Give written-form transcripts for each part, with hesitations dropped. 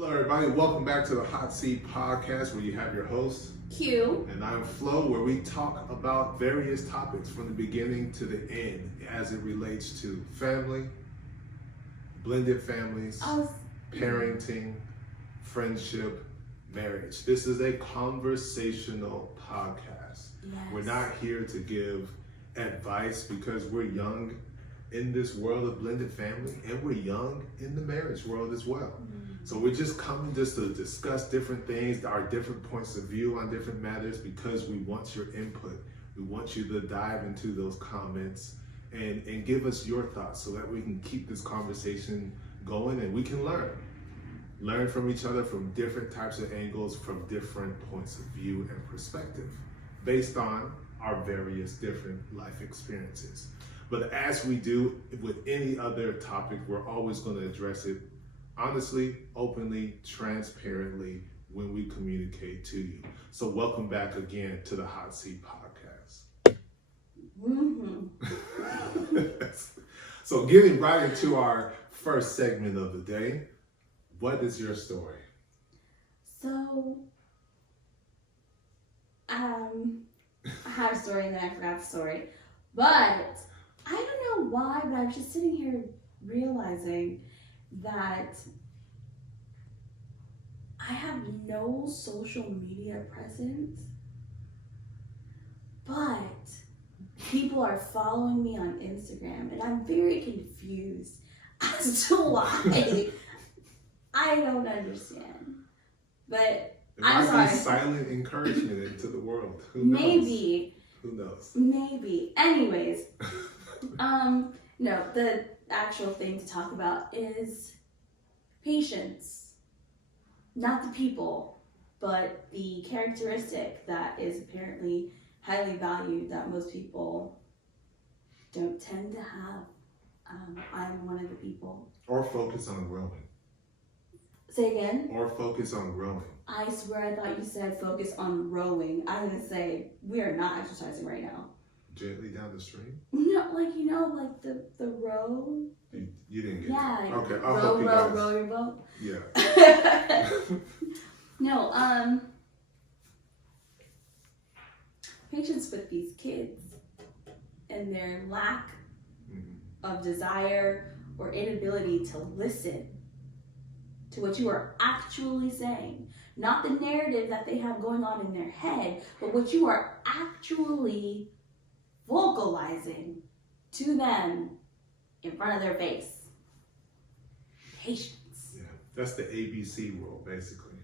Hello, everybody. Welcome back to the Hot Seat Podcast, where you have your host, Q. and I'm Flo, where we talk about various topics from the beginning to the end as it relates to family, blended families, parenting, friendship, marriage. This is a conversational podcast. Yes. We're not here to give advice because we're young in this world of blended family, and we're young in the marriage world as well. So we're just coming just to discuss different things, our different points of view on different matters, because we want your input. We want you to dive into those comments and give us your thoughts so that we can keep this conversation going and we can learn from each other from different types of angles, from different points of view and perspective, based on our various different life experiences. But as we do with any other topic, we're always going to address it honestly, openly, transparently when we communicate to you. So welcome back again to the Hot Seat Podcast. So getting right into our first segment of the day, what is your story? So, I have a story and then I forgot the story. But I don't know why, but I'm just sitting here realizing that I have no social media presence, but people are following me on Instagram, and I'm very confused as to why. I don't understand. But I'm sorry. Silent encouragement into the world. Who knows? Maybe. Who knows? Maybe. Anyways, no, the actual thing to talk about is patience. Not the people, but the characteristic that is apparently highly valued that most people don't tend to have. I'm one of the people. Or focus on growing. Say again? Or focus on growing. I swear I thought you said focus on rowing. I was going to say, we are not exercising right now. Gently down the stream? No, like, you know, like the row. You didn't get Yeah. it. Okay, I'll row, help you row, guys. row your boat. Yeah. No, patience with these kids and their lack of desire or inability to listen to what you are actually saying. Not the narrative that they have going on in their head, but what you are actually vocalizing to them in front of their face. Patience. Yeah, that's the ABC rule, basically.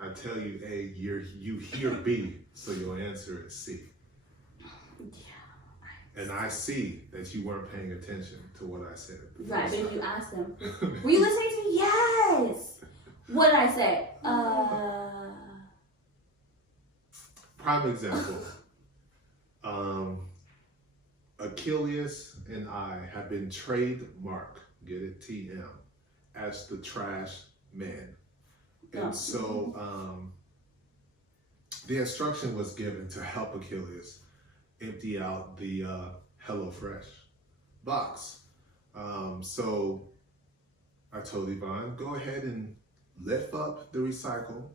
I tell you A, you hear B, so your answer is C. Yeah. And I see that you weren't paying attention to what I said. Right, but if you ask them, were you listening to me? Yes! What did I say? Prime example. Achilles and I have been trademarked, get it, TM, as the trash man. And so the instruction was given to help Achilles empty out the HelloFresh box. So I told Yvonne, go ahead and lift up the recycle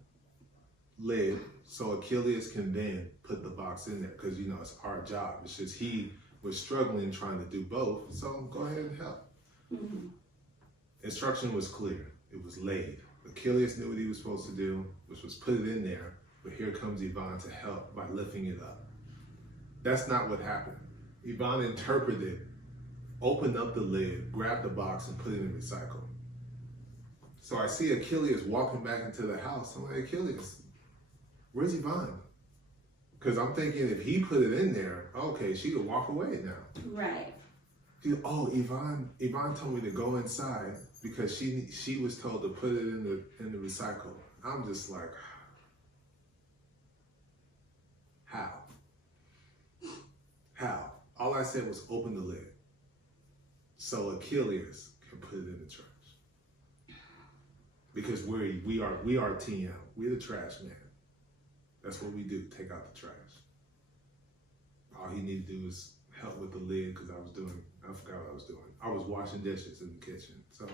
lid so Achilles can then put the box in there, because, you know, it's our job. It's just he was struggling trying to do both, so go ahead and help. Mm-hmm. Instruction was clear. It was laid. Achilles knew what he was supposed to do, which was put it in there, but here comes Yvonne to help by lifting it up. That's not what happened. Yvonne interpreted, opened up the lid, grabbed the box, and put it in recycle. So I see Achilles walking back into the house. I'm like, Achilles, where's Yvonne? Because I'm thinking if he put it in there, okay, she could walk away now. Right. Yvonne told me to go inside because she was told to put it in the recycle. I'm just like, how? How? All I said was open the lid so Achilles can put it in the trash. Because we are TM. We're the trash man. That's what we do, take out the trash. All he needed to do is help with the lid, because I forgot what I was doing. I was washing dishes in the kitchen. So,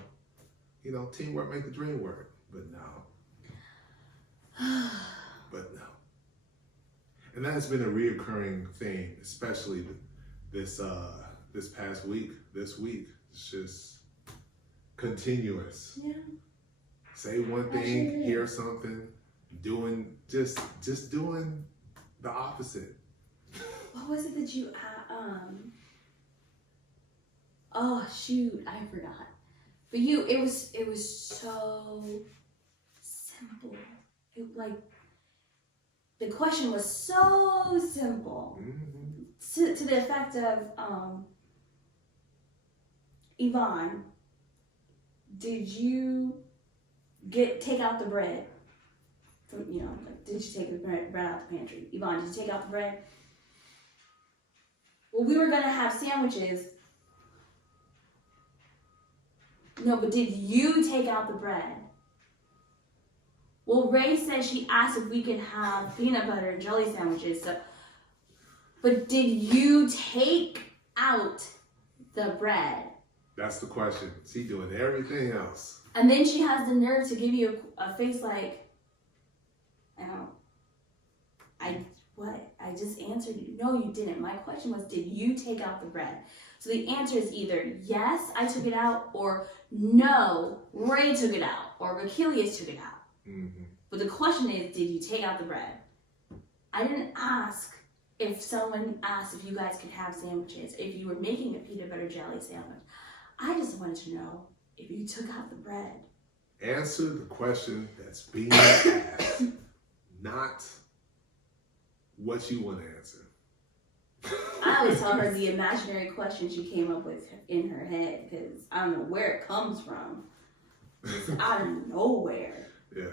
you know, teamwork make the dream work. But no, But no. And that has been a reoccurring theme, especially this past week. This week, it's just continuous. Yeah. Say one thing, hear something, just doing the opposite. What was it that you oh shoot, I forgot. But it was so simple. The question was so simple. Mm-hmm. To the effect of Yvonne, did you take out the bread from, did you take the bread out the pantry? Yvonne, did you take out the bread? Well, we were gonna have sandwiches. No, but did you take out the bread? Well, Ray said she asked if we could have peanut butter and jelly sandwiches. But did you take out the bread? That's the question. She doing everything else. And then she has the nerve to give you a face like, I just answered you. No, you didn't. My question was, did you take out the bread? So the answer is either yes, I took it out, or no, Ray took it out, or Achilles took it out. Mm-hmm. But the question is, did you take out the bread? I didn't ask if someone asked if you guys could have sandwiches, if you were making a peanut butter jelly sandwich. I just wanted to know if you took out the bread. Answer the question that's being asked, not what you want to answer. I always tell her the imaginary question she came up with in her head, because I don't know where it comes from. It's out of nowhere. Yeah.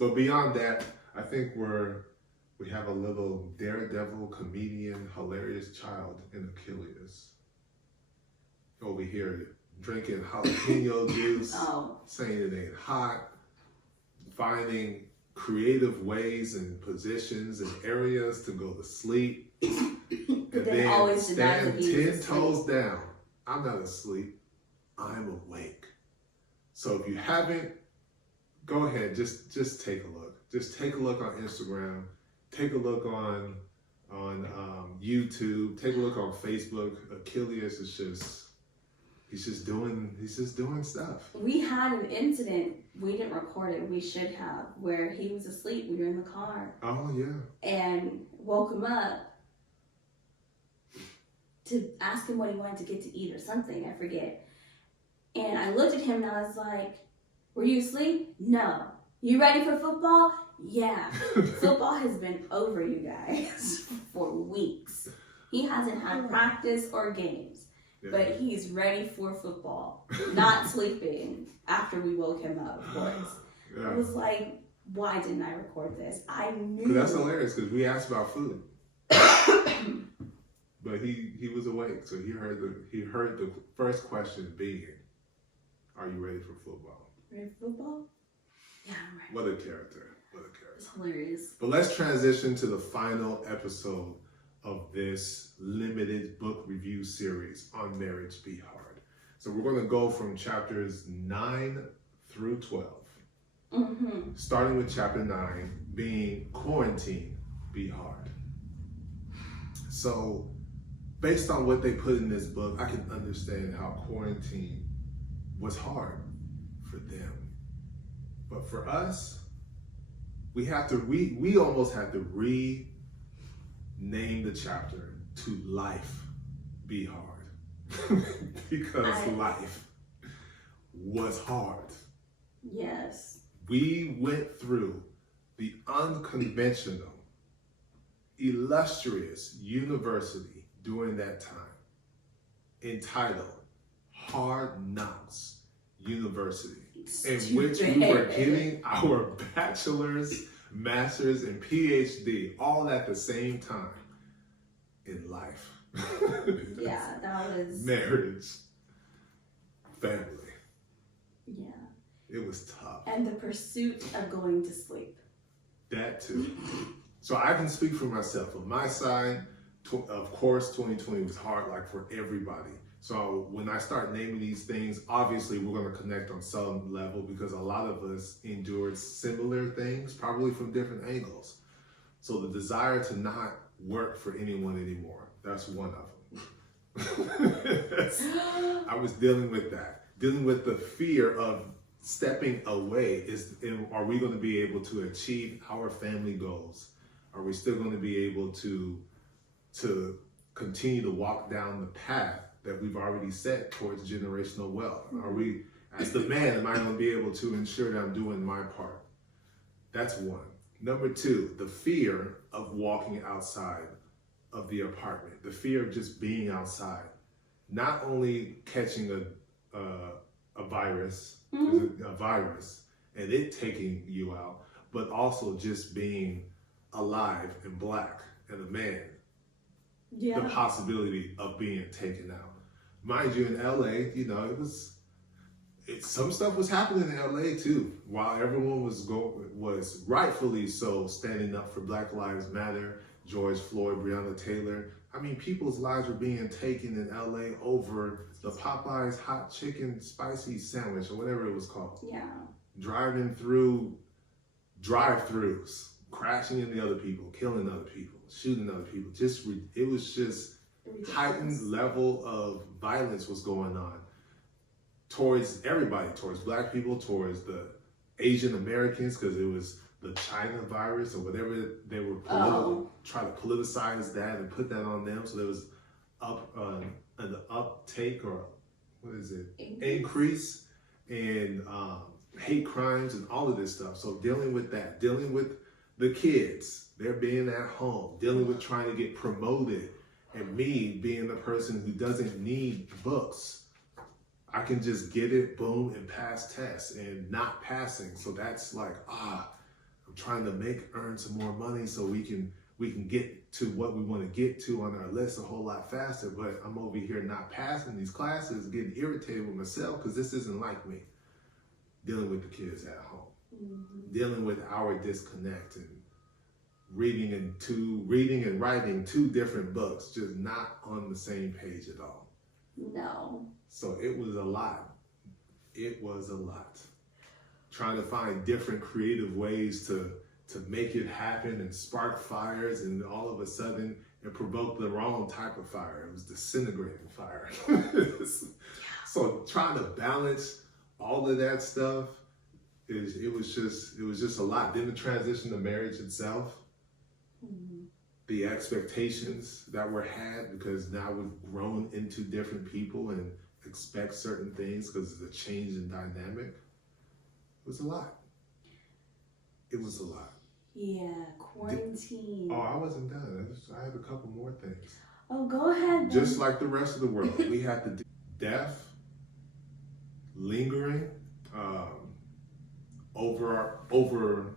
But beyond that, I think we have a little daredevil, comedian, hilarious child in Achilles. Over here, drinking jalapeno juice, saying it ain't hot, finding creative ways and positions and areas to go to sleep, and then always stand 10 toes down. I'm not asleep, I'm awake. So if you haven't, go ahead, just take a look. Just take a look on Instagram, take a look on YouTube, take a look on Facebook. Achilles is he's just doing stuff. We had an incident, we didn't record it, we should have, where he was asleep, we were in the car. Oh yeah. And woke him up to ask him what he wanted to get to eat or something, I forget. And I looked at him and I was like, were you asleep? No. You ready for football? Yeah. Football has been over, you guys, for weeks. He hasn't had practice or games, but he's ready for football. Not sleeping after we woke him up, of course. Yeah. I was like, why didn't I record this? I knew. That's hilarious because we asked about food. But he was awake, so he heard the first question being, are you ready for football? Ready for football? Yeah, I'm ready. What a character. It's hilarious. But let's transition to the final episode of this limited book review series on Marriage Be Hard. So we're going to go from chapters 9 through 12. Mm-hmm. Starting with chapter 9 being Quarantine Be Hard. So based on what they put in this book, I can understand how quarantine was hard for them. But for us, we almost have to rename the chapter to Life Be Hard. Because life was hard. Yes. We went through the unconventional, illustrious university during that time, entitled Hard Knocks University, in which we were getting our bachelor's, master's, and PhD all at the same time in life. Yeah, that was... Marriage, family. Yeah. It was tough. And the pursuit of going to sleep. That too. So I can speak for myself. On my side, of course, 2020 was hard, like for everybody. So when I start naming these things, obviously we're going to connect on some level because a lot of us endured similar things, probably from different angles. So the desire to not work for anyone anymore, that's one of them. I was dealing with that. Dealing with the fear of stepping away. Are we going to be able to achieve our family goals? Are we still going to be able to continue to walk down the path that we've already set towards generational wealth? Are we, as the man, am I going to be able to ensure that I'm doing my part? That's one. Number two, the fear of walking outside of the apartment, the fear of just being outside, not only catching a virus, a virus, and it taking you out, but also just being alive and Black and a man. Yeah. The possibility of being taken out. Mind you, in LA, you know, some stuff was happening in LA too. While everyone was rightfully so standing up for Black Lives Matter, George Floyd, Breonna Taylor. I mean, people's lives were being taken in LA over the Popeyes hot chicken spicy sandwich or whatever it was called. Yeah. Driving through drive-throughs, crashing into other people, killing other people, shooting other people. It was just heightened level of violence was going on towards everybody, towards Black people, towards the Asian Americans, because it was the China virus or whatever they were trying to politicize that and put that on them. So there was an uptake or what is it? Increase in hate crimes and all of this stuff. So dealing with that, dealing with the kids, they're being at home, dealing with trying to get promoted, and me being the person who doesn't need books. I can just get it, boom, and pass tests and not passing. So that's like, I'm trying to earn some more money so we can get to what we want to get to on our list a whole lot faster. But I'm over here not passing these classes, getting irritated with myself because this isn't like me. Dealing with the kids at home, dealing with our disconnect and reading and writing two different books, just not on the same page at all. No. So it was a lot. It was a lot. Trying to find different creative ways to make it happen and spark fires, and all of a sudden it provoked the wrong type of fire. It was disintegrating fire. So trying to balance all of that stuff it was just a lot. Then the transition to marriage itself, the expectations that were had, because now we've grown into different people and expect certain things because of the change in dynamic. It was a lot. It was a lot. Yeah, quarantine. I wasn't done. I have a couple more things. Oh, go ahead. Then. Just like the rest of the world, we had the death lingering over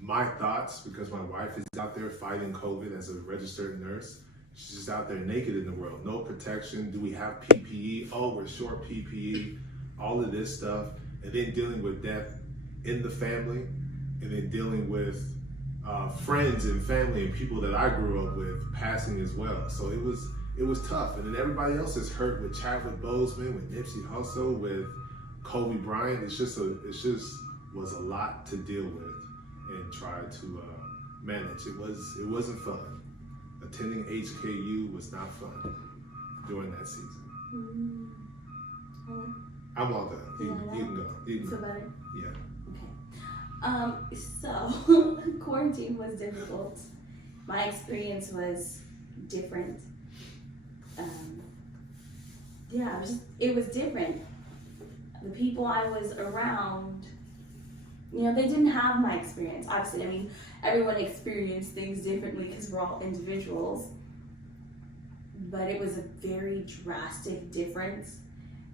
my thoughts, because my wife is out there fighting COVID as a registered nurse. She's just out there naked in the world. No protection. Do we have PPE? Oh, we're short PPE. All of this stuff. And then dealing with death in the family. And then dealing with friends and family and people that I grew up with passing as well. So it was tough. And then everybody else is hurt with Chadwick Boseman, with Nipsey Hussle, with Kobe Bryant. It just was a lot to deal with and try to manage. It wasn't fun. Attending HKU was not fun during that season. I'm all done. You can go. You can go. Better? Yeah. Okay. So quarantine was difficult. My experience was different. It was different. The people I was around, they didn't have my experience. Obviously, I mean, everyone experienced things differently because we're all individuals. But it was a very drastic difference.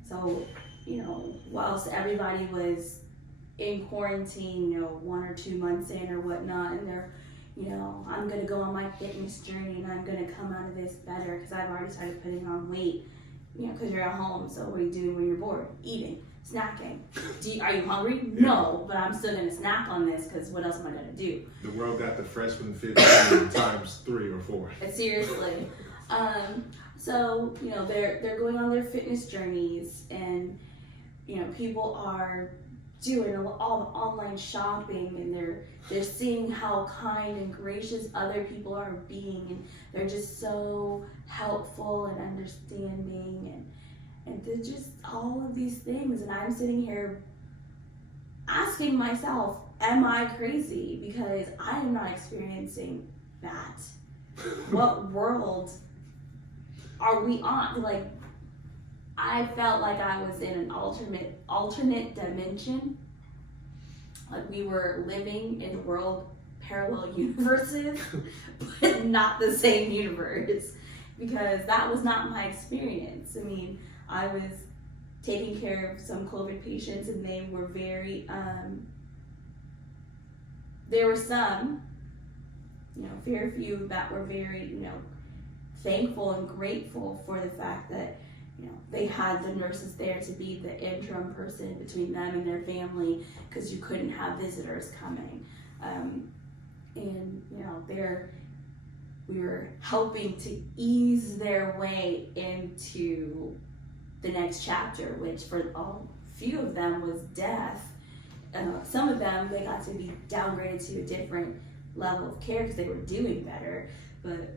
So, whilst everybody was in quarantine, 1 or 2 months in or whatnot, and they're, I'm going to go on my fitness journey and I'm going to come out of this better because I've already started putting on weight, because you're at home. So what are you doing when you're bored? Eating. Snacking. Are you hungry? Yeah. No, but I'm still going to snack on this because what else am I going to do? The world got the freshman 15 times 3 or 4. Seriously. So, you know, they're going on their fitness journeys, and, you know, people are doing all the online shopping, and they're seeing how kind and gracious other people are being, and they're just so helpful and understanding, and they're just all of these things. And I'm sitting here asking myself, am I crazy? Because I am not experiencing that. What world are we on? Like, I felt like I was in an alternate dimension. Like we were living in world parallel universes, but not the same universe, because that was not my experience. I mean, I was taking care of some COVID patients, and they were very, there were some, you know, very few that were very, you know, thankful and grateful for the fact that, you know, they had the nurses there to be the interim person between them and their family, because you couldn't have visitors coming. And, you know, we were helping to ease their way into the next chapter, which for a few of them was death. Some of them, they got to be downgraded to a different level of care because they were doing better. But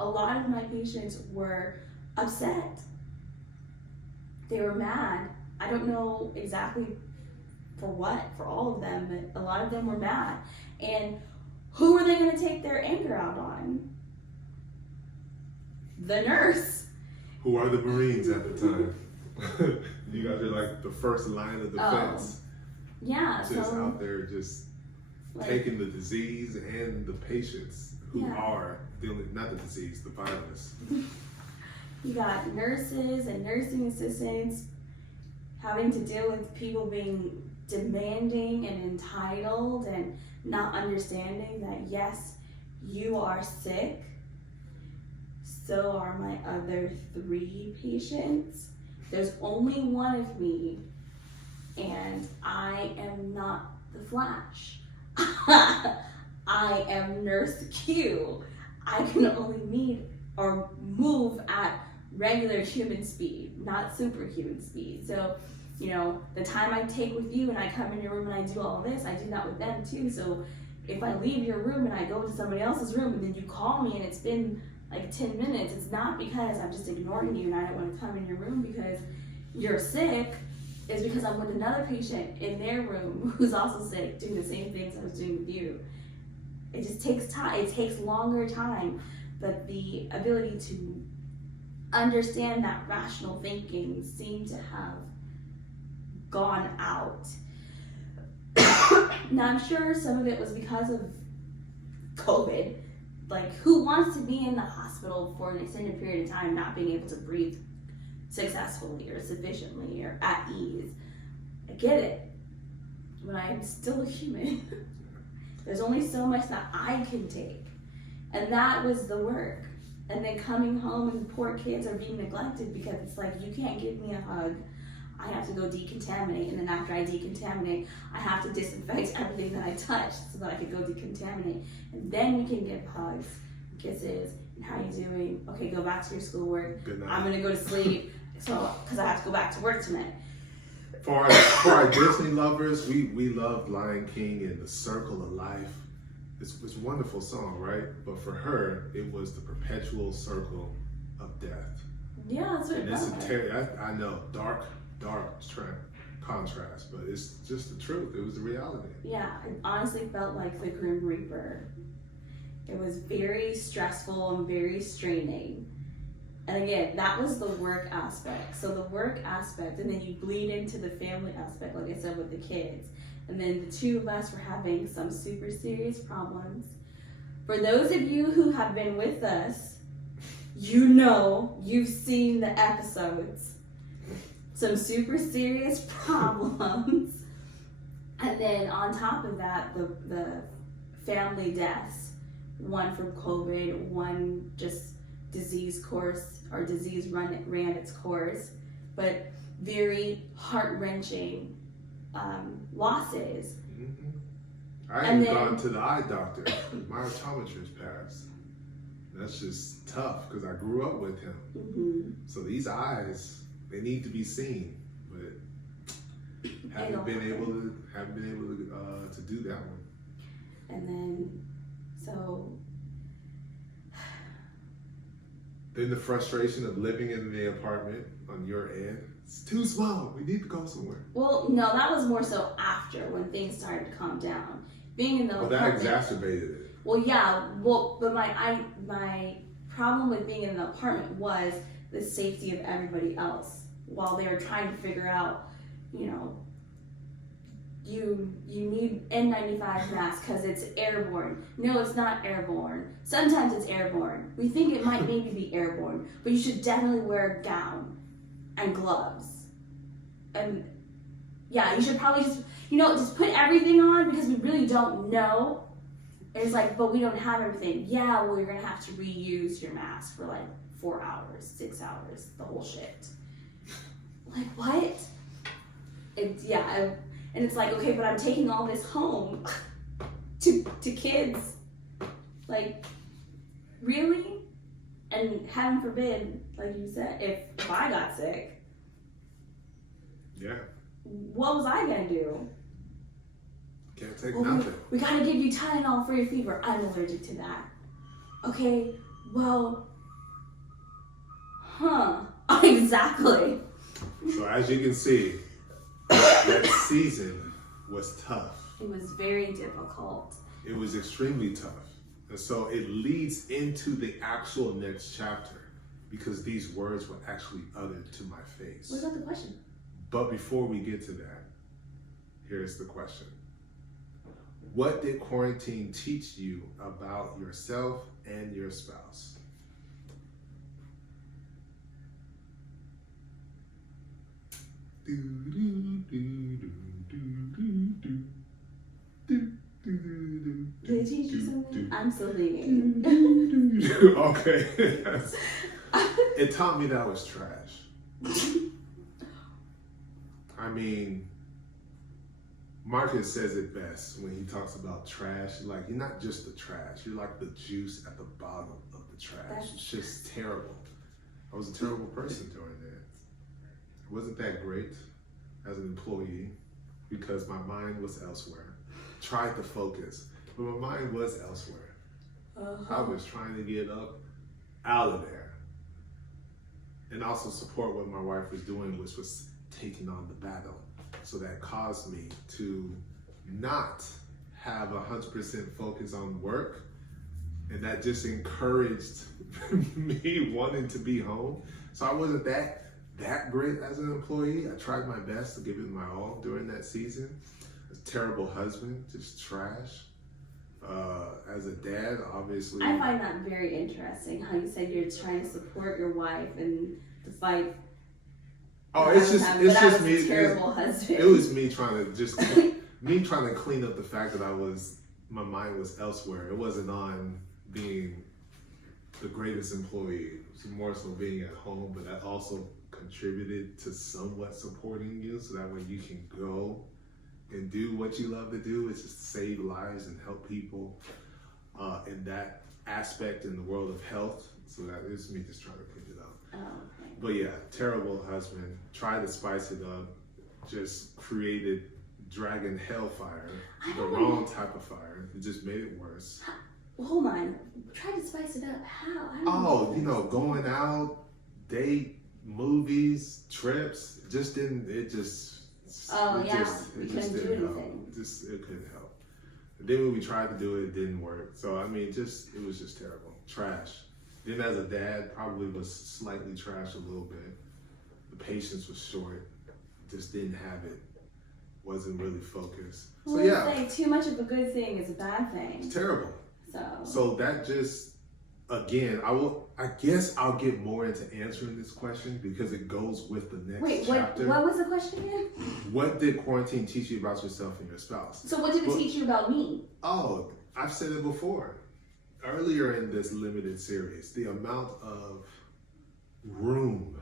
a lot of my patients were upset. They were mad. I don't know exactly for what, for all of them, but a lot of them were mad. And who were they going to take their anger out on? The nurse. Who are the Marines at the time? You guys are like the first line of defense. Yeah. Just out there, just like, taking the disease and the patients who are dealing, not the disease, the virus. You got nurses and nursing assistants having to deal with people being demanding and entitled and not understanding that, yes, you are sick. So are my other 3 patients. There's only one of me, and I am not the Flash. I am Nurse Q. I can only meet or move at regular human speed, not superhuman speed. So, you know, the time I take with you and I come in your room and I do all this, I do that with them too. So if I leave your room and I go to somebody else's room and then you call me and it's been like 10 minutes, it's not because I'm just ignoring you and I don't want to come in your room because you're sick. It's because I'm with another patient in their room who's also sick, doing the same things I was doing with you. It just takes time. It takes longer time, but the ability to understand that rational thinking seemed to have gone out. Now, I'm sure some of it was because of COVID. Like, who wants to be in the hospital for an extended period of time not being able to breathe successfully or sufficiently or at ease? I get it, but I'm still a human. There's only so much that I can take, and that was the work. And then coming home and the poor kids are being neglected because it's like, you can't give me a hug. I have to go decontaminate, and then after I decontaminate, I have to disinfect everything that I touch so that I can go decontaminate. And then we can give hugs, kisses, and how you doing? Okay, go back to your schoolwork. Good night. I'm gonna go to sleep, so because I have to go back to work tonight. For our Disney lovers, we loved Lion King and The Circle of Life. It's a wonderful song, right? But for her, it was the perpetual circle of death. Yeah, that's what and it it's was. I know, dark contrast, but it's just the truth. It was the reality. Yeah, it honestly felt like the Grim Reaper. It was very stressful and very straining. And again, that was the work aspect. So the work aspect, and then you bleed into the family aspect, like I said, with the kids. And then the 2 of us were having some super serious problems. For those of you who have been with us, you know, you've seen the episodes. Some super serious problems. And then on top of that, the family deaths. One from COVID, one just disease course, or disease ran its course. But very heart-wrenching losses. Mm-hmm. I even gone to the eye doctor. My optometrist passed. That's just tough because I grew up with him. Mm-hmm. So these eyes, they need to be seen, but haven't been able to do that one. And then, so. Then the frustration of living in the apartment on your end. It's too small. We need to go somewhere. Well, no, that was more so after when things started to calm down. Being in the apartment. That exacerbated it. Well, yeah. Well, but my problem with being in the apartment was the safety of everybody else while they were trying to figure out, you know, you need N95 mask because it's airborne. No, it's not airborne. Sometimes it's airborne. We think it might maybe be airborne, but you should definitely wear a gown and gloves. And yeah, you should probably just put everything on because we really don't know. And it's like, but we don't have everything. Yeah, well, you're gonna have to reuse your mask for like 4 hours, 6 hours, the whole shit. Like, what? And it's like, okay, but I'm taking all this home to kids. Like, really? And heaven forbid, like you said, if I got sick, yeah, what was I gonna do? Can't take nothing. We gotta give you Tylenol for your fever. I'm allergic to that. Okay, well, exactly. So as you can see, that season was tough. It was very difficult. It was extremely tough. And so it leads into the actual next chapter because these words were actually uttered to my face. What about the question? But before we get to that, here's the question. What did quarantine teach you about yourself and your spouse? Did it teach you something? I'm still thinking. Okay. It taught me that I was trash. I mean, Marcus says it best when he talks about trash. Like, you're not just the trash. You're like the juice at the bottom of the trash. It's just terrible. I was a terrible person during that. It wasn't that great as an employee because my mind was elsewhere. Tried to focus, but my mind was elsewhere. I was trying to get up out of there and also support what my wife was doing, which was taking on the battle. So that caused me to not have 100% focus on work, and that just encouraged me wanting to be home. So I wasn't that great as an employee. I tried my best to give it my all during that season. A terrible husband, just trash. As a dad, obviously. I find that very interesting how you said you're trying to support your wife and to fight. Oh, it's just me. Terrible husband. It was me trying to clean up the fact that my mind was elsewhere. It wasn't on being the greatest employee. It was more so being at home, but that also contributed to somewhat supporting you so that way you can go and do what you love to do. It's just save lives and help people in that aspect in the world of health. So that is me just trying to clean it up. Oh, okay. But yeah, terrible husband. Tried to spice it up. Just created dragon hellfire. The wrong type of fire. It just made it worse. Well, hold on. Try to spice it up. How? Going out, date, movies, trips. It just didn't. We couldn't do anything. It couldn't help. And then when we tried to do it, it didn't work. So I mean, it was just terrible. Trash. Then as a dad, probably was slightly trash a little bit. The patience was short. Just didn't have it. Wasn't really focused. Well, too much of a good thing is a bad thing. It's terrible. So that just, again, I guess I'll get more into answering this question because it goes with the next chapter. What was the question again? What did quarantine teach you about yourself and your spouse? So what did it teach you about me? Oh, I've said it before. Earlier in this limited series, the amount of room,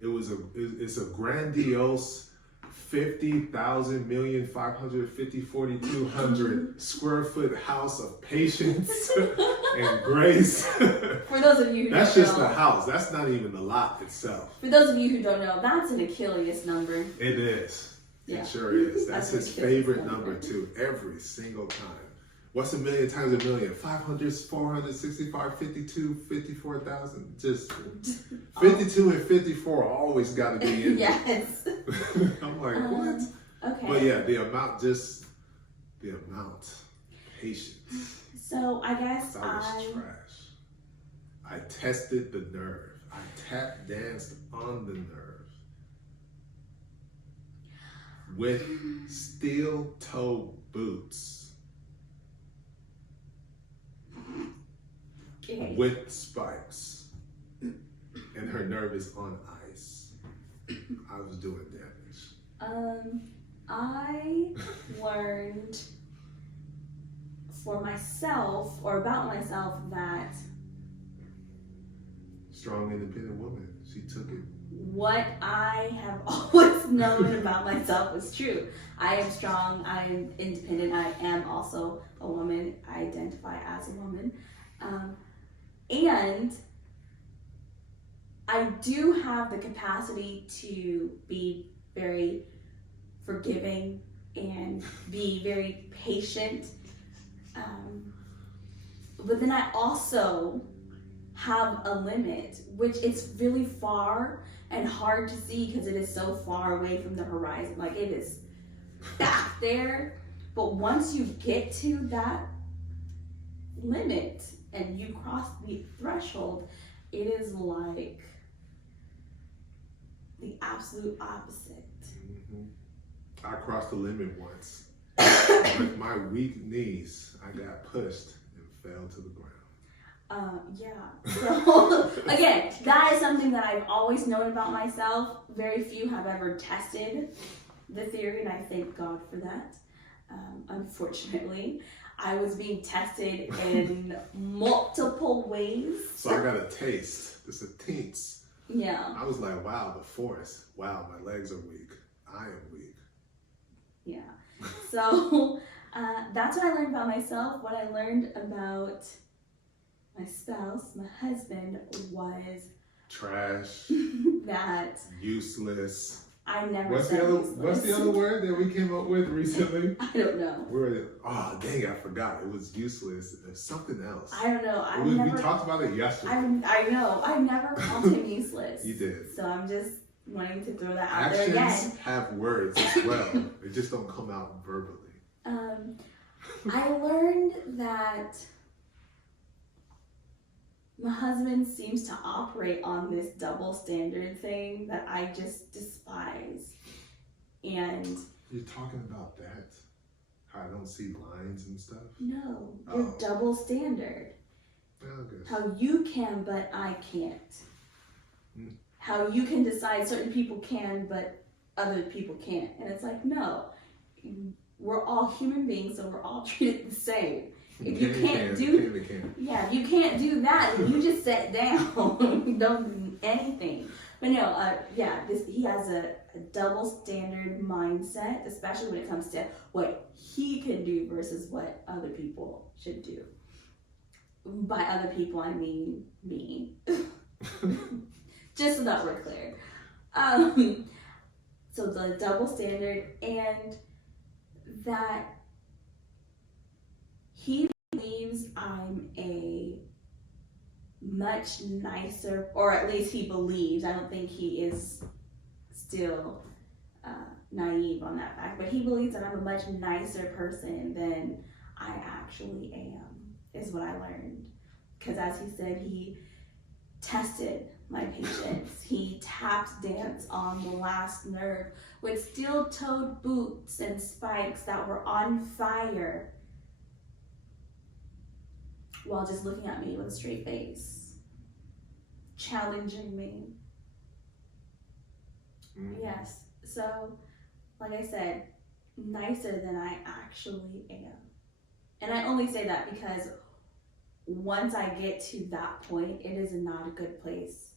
it's a grandiose 50,000 million 550 4,200 square foot house of patience and grace. For those of you who that's don't just know, the house. That's not even the lot itself. For those of you who don't know, that's an Achilles number. It is. Yeah. It sure is. That's That's his an Achilles favorite number. number too, every single time. What's a million times a million? 500, 465, 52, 54,000. Just 52 and 54 always got to be in there. Yes. I'm like, what? Okay. But yeah, the amount, patience. So I guess I was trash. I tested the nerve. I tap danced on the nerve with steel toe boots. Okay. With spikes, and her nerve is on ice. I was doing damage. I learned for myself, or about myself, that Strong, independent woman. She took it. what I have always known about myself is true. I am strong, I am independent, I am also a woman, I identify as a woman. And I do have the capacity to be very forgiving and be very patient. But then I also have a limit, which it's really far and hard to see because it is so far away from the horizon. Like, it is back there. But once you get to that limit and you cross the threshold, it is like the absolute opposite. Mm-hmm. I crossed the limit once. With my weak knees, I got pushed and fell to the ground. So again, that is something that I've always known about myself. Very few have ever tested the theory, and I thank God for that. Unfortunately, I was being tested in multiple ways. So I got a taste. Just a teens. Yeah. I was like, wow, the force. Wow, my legs are weak. I am weak. Yeah. So that's what I learned about myself. What I learned about my spouse, my husband, was trash, that useless. I never What's said the other? useless. What's the other word that we came up with recently? I don't know. Oh dang! I forgot. It was useless. It's something else. I don't know. We talked about it yesterday. I know. I never called him useless. You did. So I'm just wanting to throw that out Actions there again. have words as well. They just don't come out verbally. I learned that my husband seems to operate on this double standard thing that I just despise. And you're talking about that? How I don't see lines and stuff? no, your double standard. How you can, but I can't. How you can decide certain people can, but other people can't. And it's like, no, we're all human beings, so we're all treated the same. If you can't do that, then you just sit down. Don't do anything. But no, he has a double standard mindset, especially when it comes to what he can do versus what other people should do. By other people, I mean me. Just so that we're clear. So the double standard, and that he believes I'm a much nicer, or at least he believes, I don't think he is still naive on that fact, but he believes that I'm a much nicer person than I actually am, is what I learned. Because as he said, he tested my patience. He tapped dance on the last nerve with steel-toed boots and spikes that were on fire, while just looking at me with a straight face, challenging me. Yes, so like I said, nicer than I actually am. And I only say that because once I get to that point, it is not a good place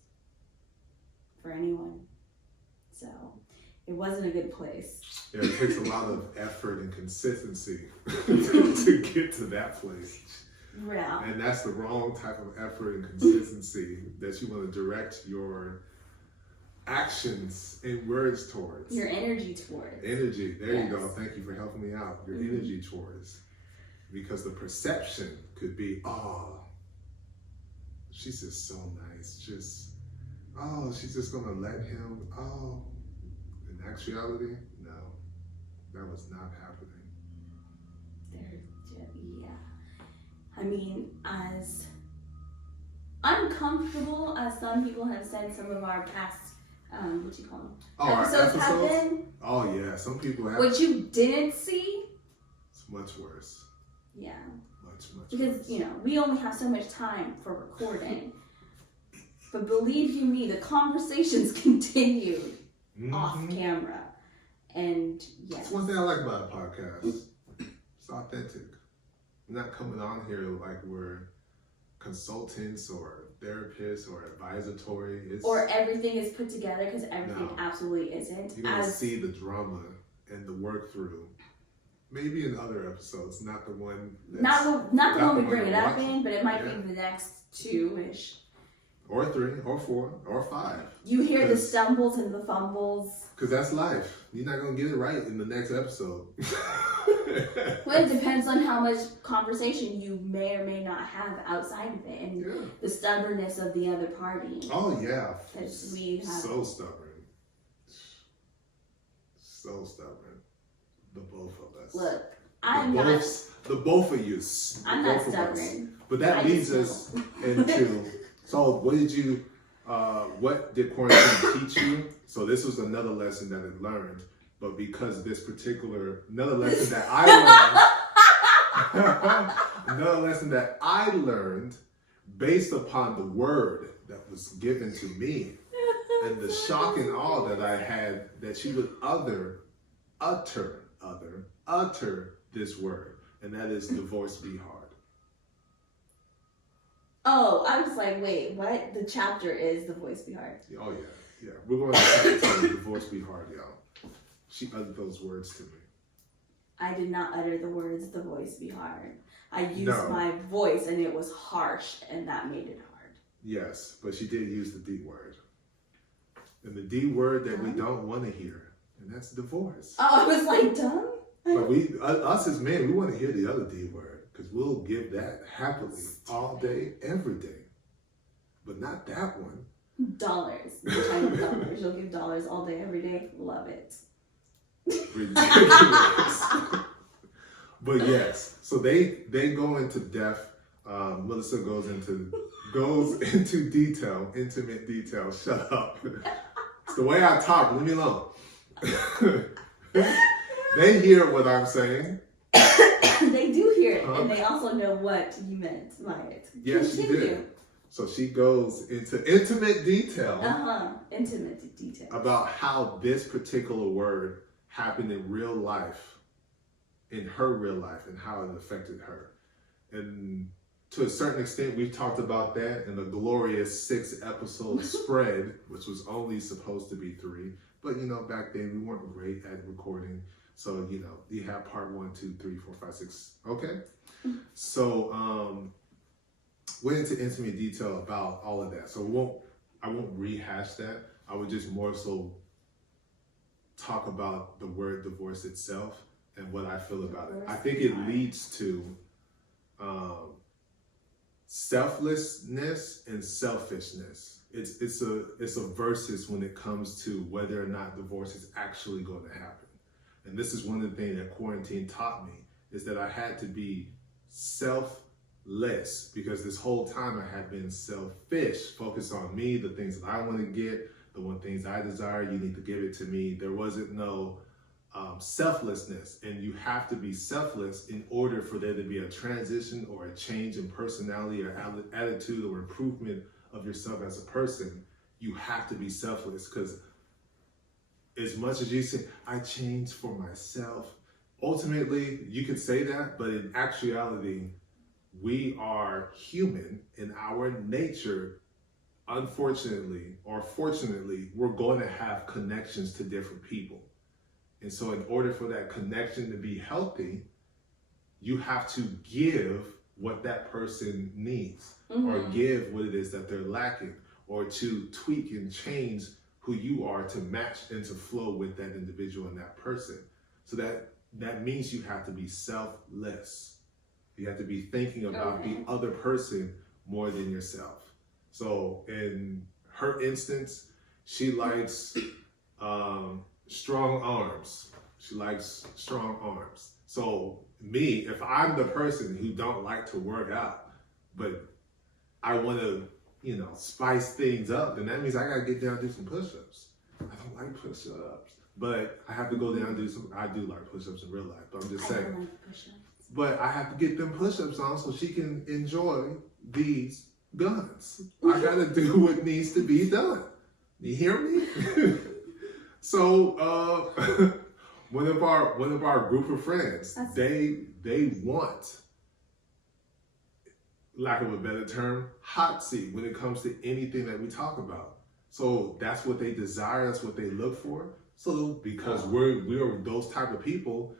for anyone. So it wasn't a good place. Yeah, it takes a lot of effort and consistency to get to that place. Yeah. And that's the wrong type of effort and consistency that you want to direct your actions and words towards. Your energy towards. Energy. There Yes. you go. Thank you for helping me out. Your energy towards. Because the perception could be, oh, she's just so nice. Just, oh, she's just going to let him, oh. In actuality, no. That was not happening. Yeah. I mean, as uncomfortable as some people have said some of our past, what you call them? Episodes have been. Oh yeah, some people have. What you didn't see. It's much worse. Yeah. Much because worse. You know, we only have so much time for recording. But believe you me, the conversations continued off camera. And yes. That's one thing I like about a podcast. It's authentic. We're not coming on here like we're consultants or therapists or advisory. Or everything is put together, because everything absolutely isn't. You want to see the drama and the work through. Maybe in other episodes, not the one. Not the one we bring it up in, but it might be the next 2-ish. Or 3, or 4, or 5. You hear the stumbles and the fumbles. Because that's life. You're not going to get it right in the next episode. Well, it depends on how much conversation you may or may not have outside of it, and the stubbornness of the other party. Oh, yeah. Because we have... So stubborn. So stubborn. The both of us. Look, I'm not... The both of you. I'm not stubborn. But that leads us into... So what did quarantine teach you? So this was another lesson that I learned, but because another lesson that I learned based upon the word that was given to me and the shock and awe that I had that she would utter this word, and that is divorce be hard. Oh, I was like, wait, what? The chapter is Divorce Be Hard. Oh, yeah. We're going to Divorce Be Hard, y'all. She uttered those words to me. I did not utter the words, Divorce Be Hard. I used my voice, and it was harsh, and that made it hard. Yes, but she did use the D word. And the D word that we don't want to hear, and that's divorce. Oh, I was like, dumb? But us as men, we want to hear the other D word. Because we'll give that happily all day, every day. But not that one. Dollars. $dollars. You'll give dollars all day, every day. Love it. Ridiculous. But yes, so they go into depth. Melissa goes into detail, intimate detail. Shut up. It's the way I talk. Leave me alone. They hear what I'm saying. They do hear it, and they also know what you meant by it. Yes, she did. So she goes into intimate detail. Intimate detail. About how this particular word happened in real life, in her real life, and how it affected her. And to a certain extent, we've talked about that in the glorious 6-episode spread, which was only supposed to be 3. But, back then we weren't great at recording. So, you have part 1, 2, 3, 4, 5, 6. Okay? So, went into intimate detail about all of that. So I won't rehash that. I would just more so talk about the word divorce itself and what I feel about it. I think it leads to selflessness and selfishness. It's a versus when it comes to whether or not divorce is actually going to happen. And this is one of the things that quarantine taught me, is that I had to be selfless, because this whole time I had been selfish, focused on me, the things that I want to get, the one things I desire, you need to give it to me. There wasn't no selflessness, and you have to be selfless in order for there to be a transition or a change in personality or attitude or improvement of yourself as a person. You have to be selfless, because as much as you say, I changed for myself, ultimately you could say that, but in actuality, we are human, and our nature unfortunately or fortunately, we're going to have connections to different people. And so in order for that connection to be healthy, you have to give what that person needs, or give what it is that they're lacking, or to tweak and change who you are to match and to flow with that individual and that person. So that means you have to be selfless. You have to be thinking about the other person more than yourself. So in her instance, she likes strong arms. She likes strong arms. So me, if I'm the person who don't like to work out, but I want to, spice things up, then that means I got to get down and do some push-ups. I don't like push-ups, but I have to go down and do some. I do like push-ups in real life, but I'm just saying. I don't like push-ups. But I have to get them push-ups on so she can enjoy these guns. I got to do what needs to be done. You hear me? So one of our group of friends, they want, lack of a better term, hot seat when it comes to anything that we talk about. So that's what they desire, that's what they look for. So because we're those type of people,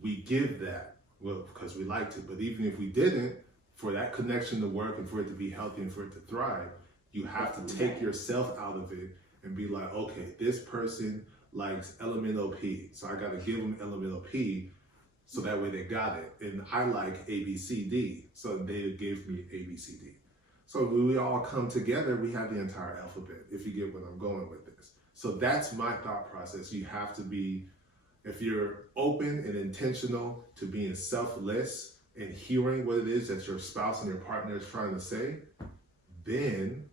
we give that, well, because we like to. But even if we didn't, for that connection to work and for it to be healthy and for it to thrive, you have to take yourself out of it and be like, okay, this person likes elemental P, so I got to give them elemental P, so that way they got it. And I like ABCD, so they give me ABCD. So when we all come together, we have the entire alphabet, if you get what I'm going with this. So that's my thought process. You have to be, if you're open and intentional to being selfless and hearing what it is that your spouse and your partner is trying to say, then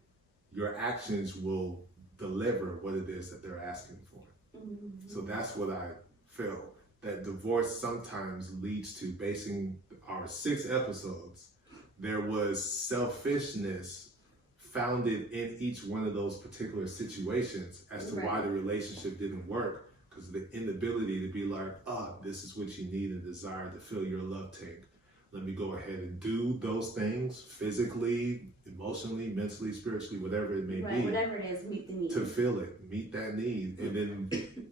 your actions will deliver what it is that they're asking for. So that's what I feel, that divorce sometimes leads to. Basing our 6 episodes, there was selfishness founded in each one of those particular situations as to why the relationship didn't work, because of the inability to be like, this is what you need and desire to fill your love tank. Let me go ahead and do those things physically, emotionally, mentally, spiritually, whatever it may be. Whatever it is, meet the need. To fill it, meet that need. And then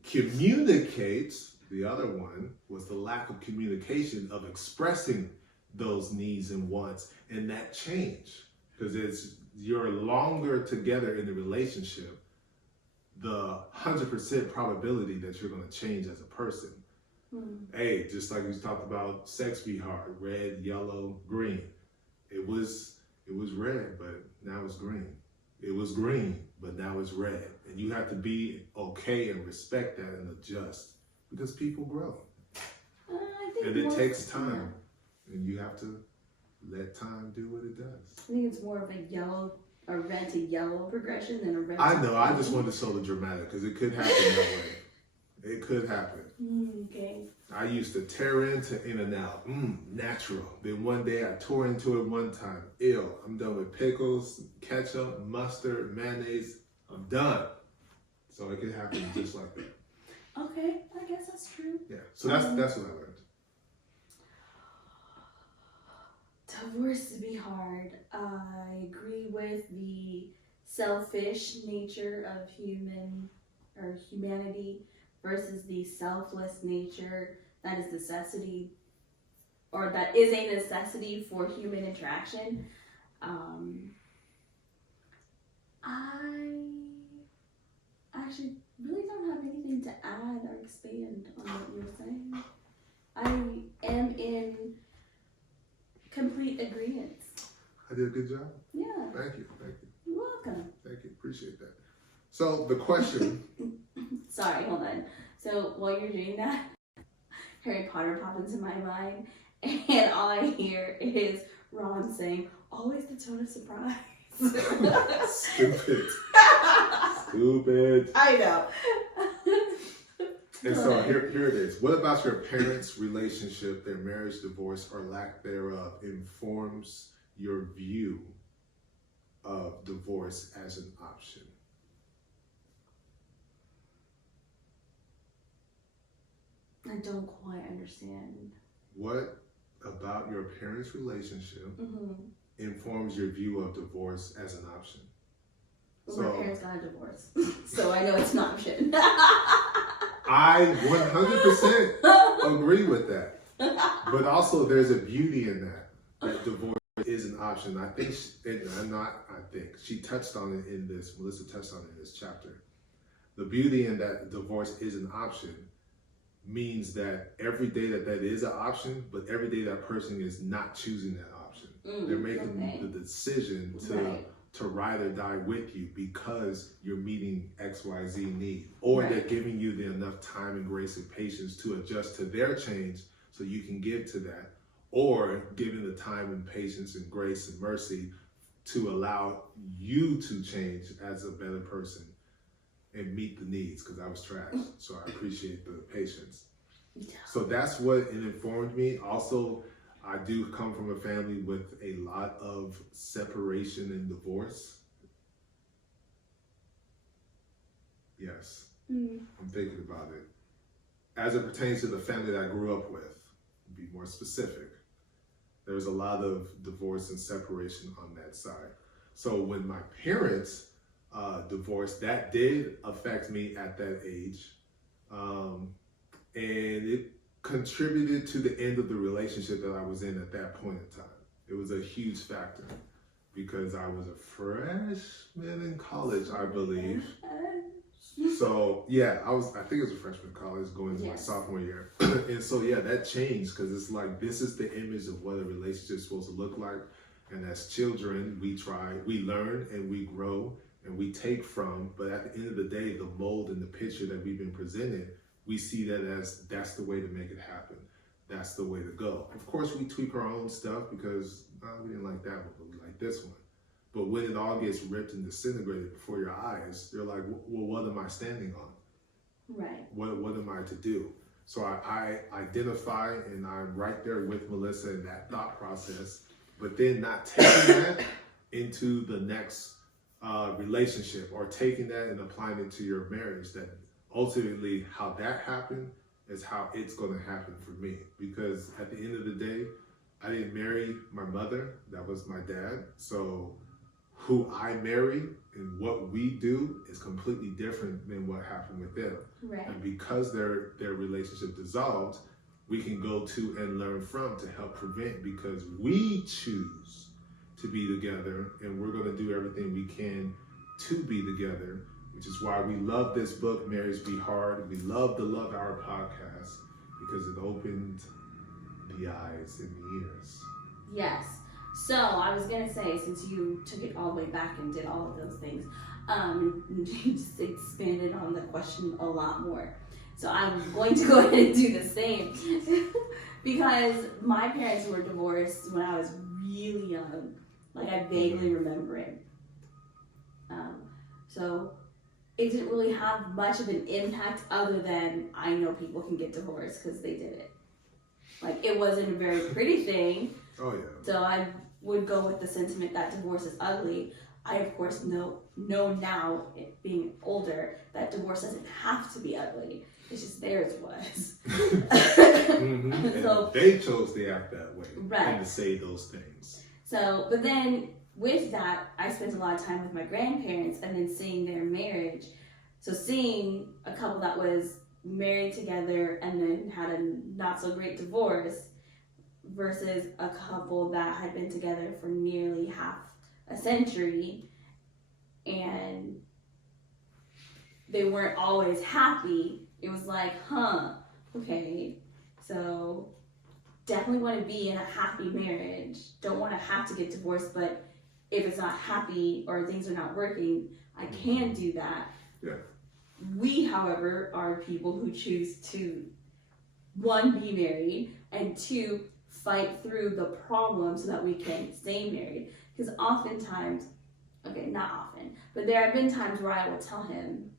communicate. The other one was the lack of communication of expressing those needs and wants, and that change. Because you're longer together in the relationship, the 100% probability that you're going to change as a person. Hey, just like we talked about, sex be hard, red, yellow, green. It was red, but now it's green. It was green, but now it's red. And you have to be okay and respect that and adjust, because people grow. And it takes time. And you have to let time do what it does. I think it's more of a red to yellow progression than a red to I know, I just wanted to show the dramatic, because it could happen that way. It could happen. Okay. I used to tear into In and Out, natural. Then one day I tore into it one time. Ew, I'm done with pickles, ketchup, mustard, mayonnaise. I'm done. So it could happen just like that. Okay, I guess that's true. Yeah, so that's what I learned. Divorce to be hard. I agree with the selfish nature of humanity versus the selfless nature that is necessity, or that is a necessity for human interaction. I actually really don't have anything to add or expand on what you're saying. I am in complete agreement. I did a good job. Yeah. Thank you. You're welcome. Thank you, appreciate that. So the question. Sorry, hold on. So while you're doing that, Harry Potter popped into my mind, and all I hear is Ron saying, "Always the tone of surprise." Stupid. Stupid. I know. And so here it is. What about your parents' relationship, their marriage, divorce, or lack thereof informs your view of divorce as an option? I don't quite understand. What about your parents' relationship informs your view of divorce as an option? Well, my parents got a divorce, so I know it's an option. I 100% agree with that. But also, there's a beauty in that divorce is an option. I think, she touched on it in this, Melissa touched on it in this chapter. The beauty in that divorce is an option means that every day that is an option, but every day that person is not choosing that option. They're making the decision to ride or die with you because you're meeting XYZ need, or they're giving you enough time and grace and patience to adjust to their change so you can give to that, or giving the time and patience and grace and mercy to allow you to change as a better person and meet the needs, because I was trash. So I appreciate the patience. So that's what it informed me. Also, I do come from a family with a lot of separation and divorce. Yes, I'm thinking about it. As it pertains to the family that I grew up with, to be more specific, there was a lot of divorce and separation on that side. So when my parents divorced, that did affect me at that age. And it contributed to the end of the relationship that I was in at that point in time. It was a huge factor because I was a freshman in college, I believe. So yeah, I think it was a freshman in college going into my sophomore year. And so yeah, that changed because it's like, this is the image of what a relationship is supposed to look like. And as children, we learn and we grow and we take from, but at the end of the day, the mold and the picture that we've been presented, we see that as that's the way to make it happen. That's the way to go. Of course, we tweak our own stuff because we didn't like that one, but we like this one. But when it all gets ripped and disintegrated before your eyes, you're like, well, what am I standing on? Right. What am I to do? So I identify, and I'm right there with Melissa in that thought process, but then not taking that into the next relationship, or taking that and applying it to your marriage, that ultimately how that happened is how it's going to happen for me. Because at the end of the day, I didn't marry my mother, that was my dad. So who I marry and what we do is completely different than what happened with them. Right. And because their relationship dissolved, we can go to and learn from to help prevent, because we choose to be together and we're going to do everything we can to be together, which is why we love this book, Marriage Be Hard. We love the Love Hour podcast because it opened the eyes and the ears. Yes. So I was going to say, since you took it all the way back and did all of those things, you just expanded on the question a lot more. So I'm going to go ahead and do the same because my parents were divorced when I was really young. Like, I vaguely remember it. So it didn't really have much of an impact other than I know people can get divorced because they did it. Like, it wasn't a very pretty thing. Oh, yeah. So I would go with the sentiment that divorce is ugly. I, of course, know now, being older, that divorce doesn't have to be ugly. It's just theirs was. Mm-hmm. So they chose to act that way, right, and to say those things. So, but then with that, I spent a lot of time with my grandparents and then seeing their marriage. So seeing a couple that was married together and then had a not so great divorce versus a couple that had been together for nearly half a century and they weren't always happy. It was like, okay, so definitely want to be in a happy marriage. Don't want to have to get divorced, but if it's not happy or things are not working, I can do that. Yeah. We, however, are people who choose to, one, be married, and two, fight through the problem so that we can stay married. Because oftentimes, okay, not often, but there have been times where I will tell him,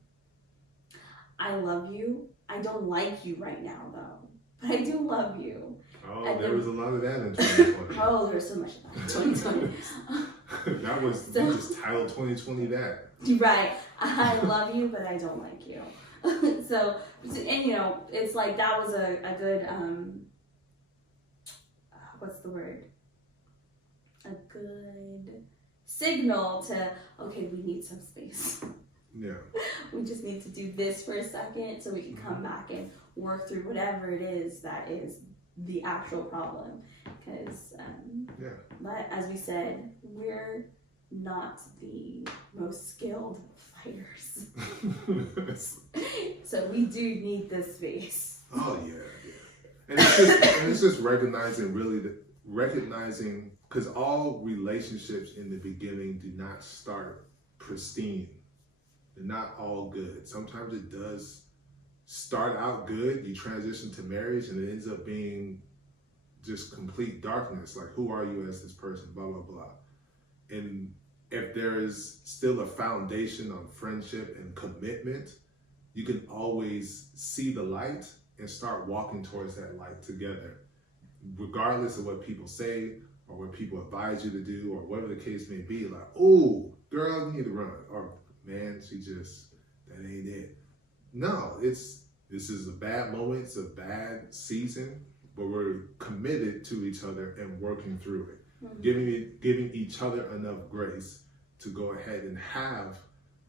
I love you. I don't like you right now, though, but I do love you. Oh, and there then, was a lot of that in 2020. Oh, there's so much of that in 2020. That was, so, you just titled 2020 that. Right. I love you, but I don't like you. So, and you know, it's like that was a good, what's the word? A good signal to, okay, we need some space. Yeah. We just need to do this for a second so we can come back and work through whatever it is that is the actual problem. Because, but as we said, we're not the most skilled fighters. So we do need this space. Oh yeah. And it's just recognizing because all relationships in the beginning do not start pristine. They're not all good. Sometimes it does start out good. You transition to marriage and it ends up being just complete darkness. Like, who are you as this person? Blah, blah, blah. And if there is still a foundation on friendship and commitment, you can always see the light and start walking towards that light together, regardless of what people say or what people advise you to do or whatever the case may be. Like, oh, girl, you need to run. Or, man, that ain't it. No, this is a bad moment. It's a bad season, but we're committed to each other and working through it. Giving each other enough grace to go ahead and have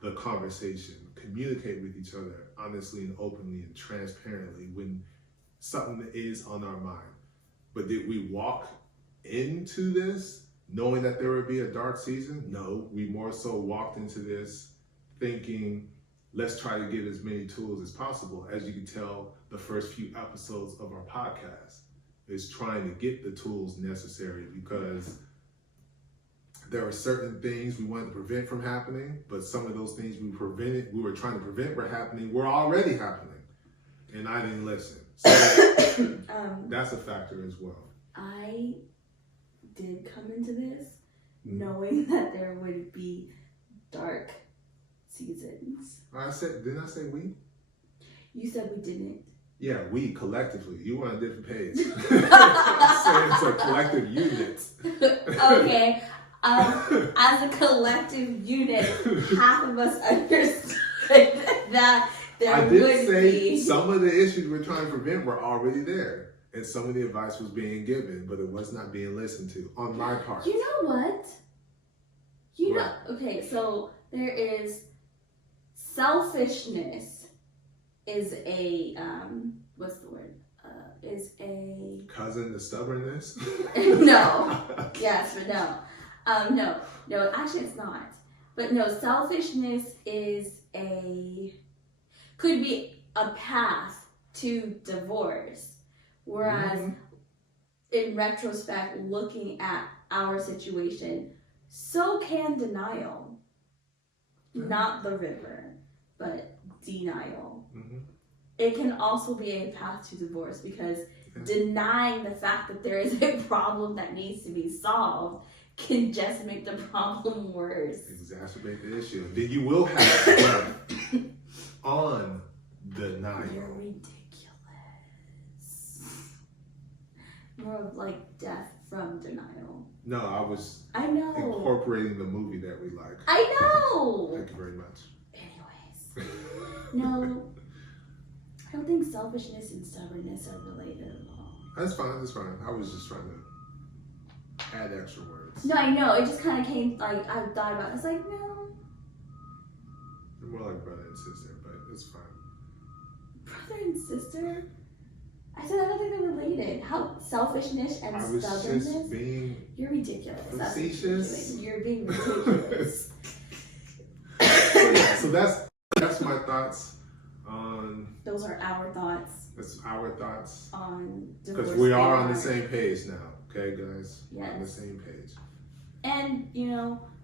the conversation, communicate with each other honestly and openly and transparently when something is on our mind. But did we walk into this knowing that there would be a dark season? No, we more so walked into this thinking, let's try to get as many tools as possible. As you can tell, the first few episodes of our podcast is trying to get the tools necessary, because there are certain things we wanted to prevent from happening, but some of those things we were trying to prevent were happening, were already happening, and I didn't listen. So that's a factor as well. I did come into this knowing that there would be dark seasons. Didn't I say we? You said we didn't. Yeah, we collectively. You were on a different page. I'm saying it's a collective unit. Okay. As a collective unit, half of us understood that there would be. I did say some of the issues we're trying to prevent were already there, and some of the advice was being given, but it was not being listened to on my part. You know what? Okay, so there is selfishness is a, what's the word? Is a... cousin to stubbornness? No. Yes, but no. No, actually it's not. But no, selfishness could be a path to divorce. Whereas in retrospect, looking at our situation, so can denial. Not the river, but denial. It can also be a path to divorce, because denying the fact that there is a problem that needs to be solved can just make the problem worse. Exacerbate the issue. Then you will have death on denial. You're ridiculous. More of like death from denial. No, I was know. Incorporating the movie that we like. I know. Thank you very much. Anyways. No. I don't think selfishness and stubbornness are related at all. That's fine. I was just trying to add extra words. No, I know. It just kind of came, like, I thought about it. I was like, no. They're more like brother and sister, but it's fine. Brother and sister? I said I don't think they're related. How selfishness and stubbornness? I was just being You're ridiculous. facetious. You're being ridiculous. So that's my thoughts on. Those are our thoughts. That's our thoughts on divorce. Because we are on the same page now, okay, guys? Yes. We're on the same page. And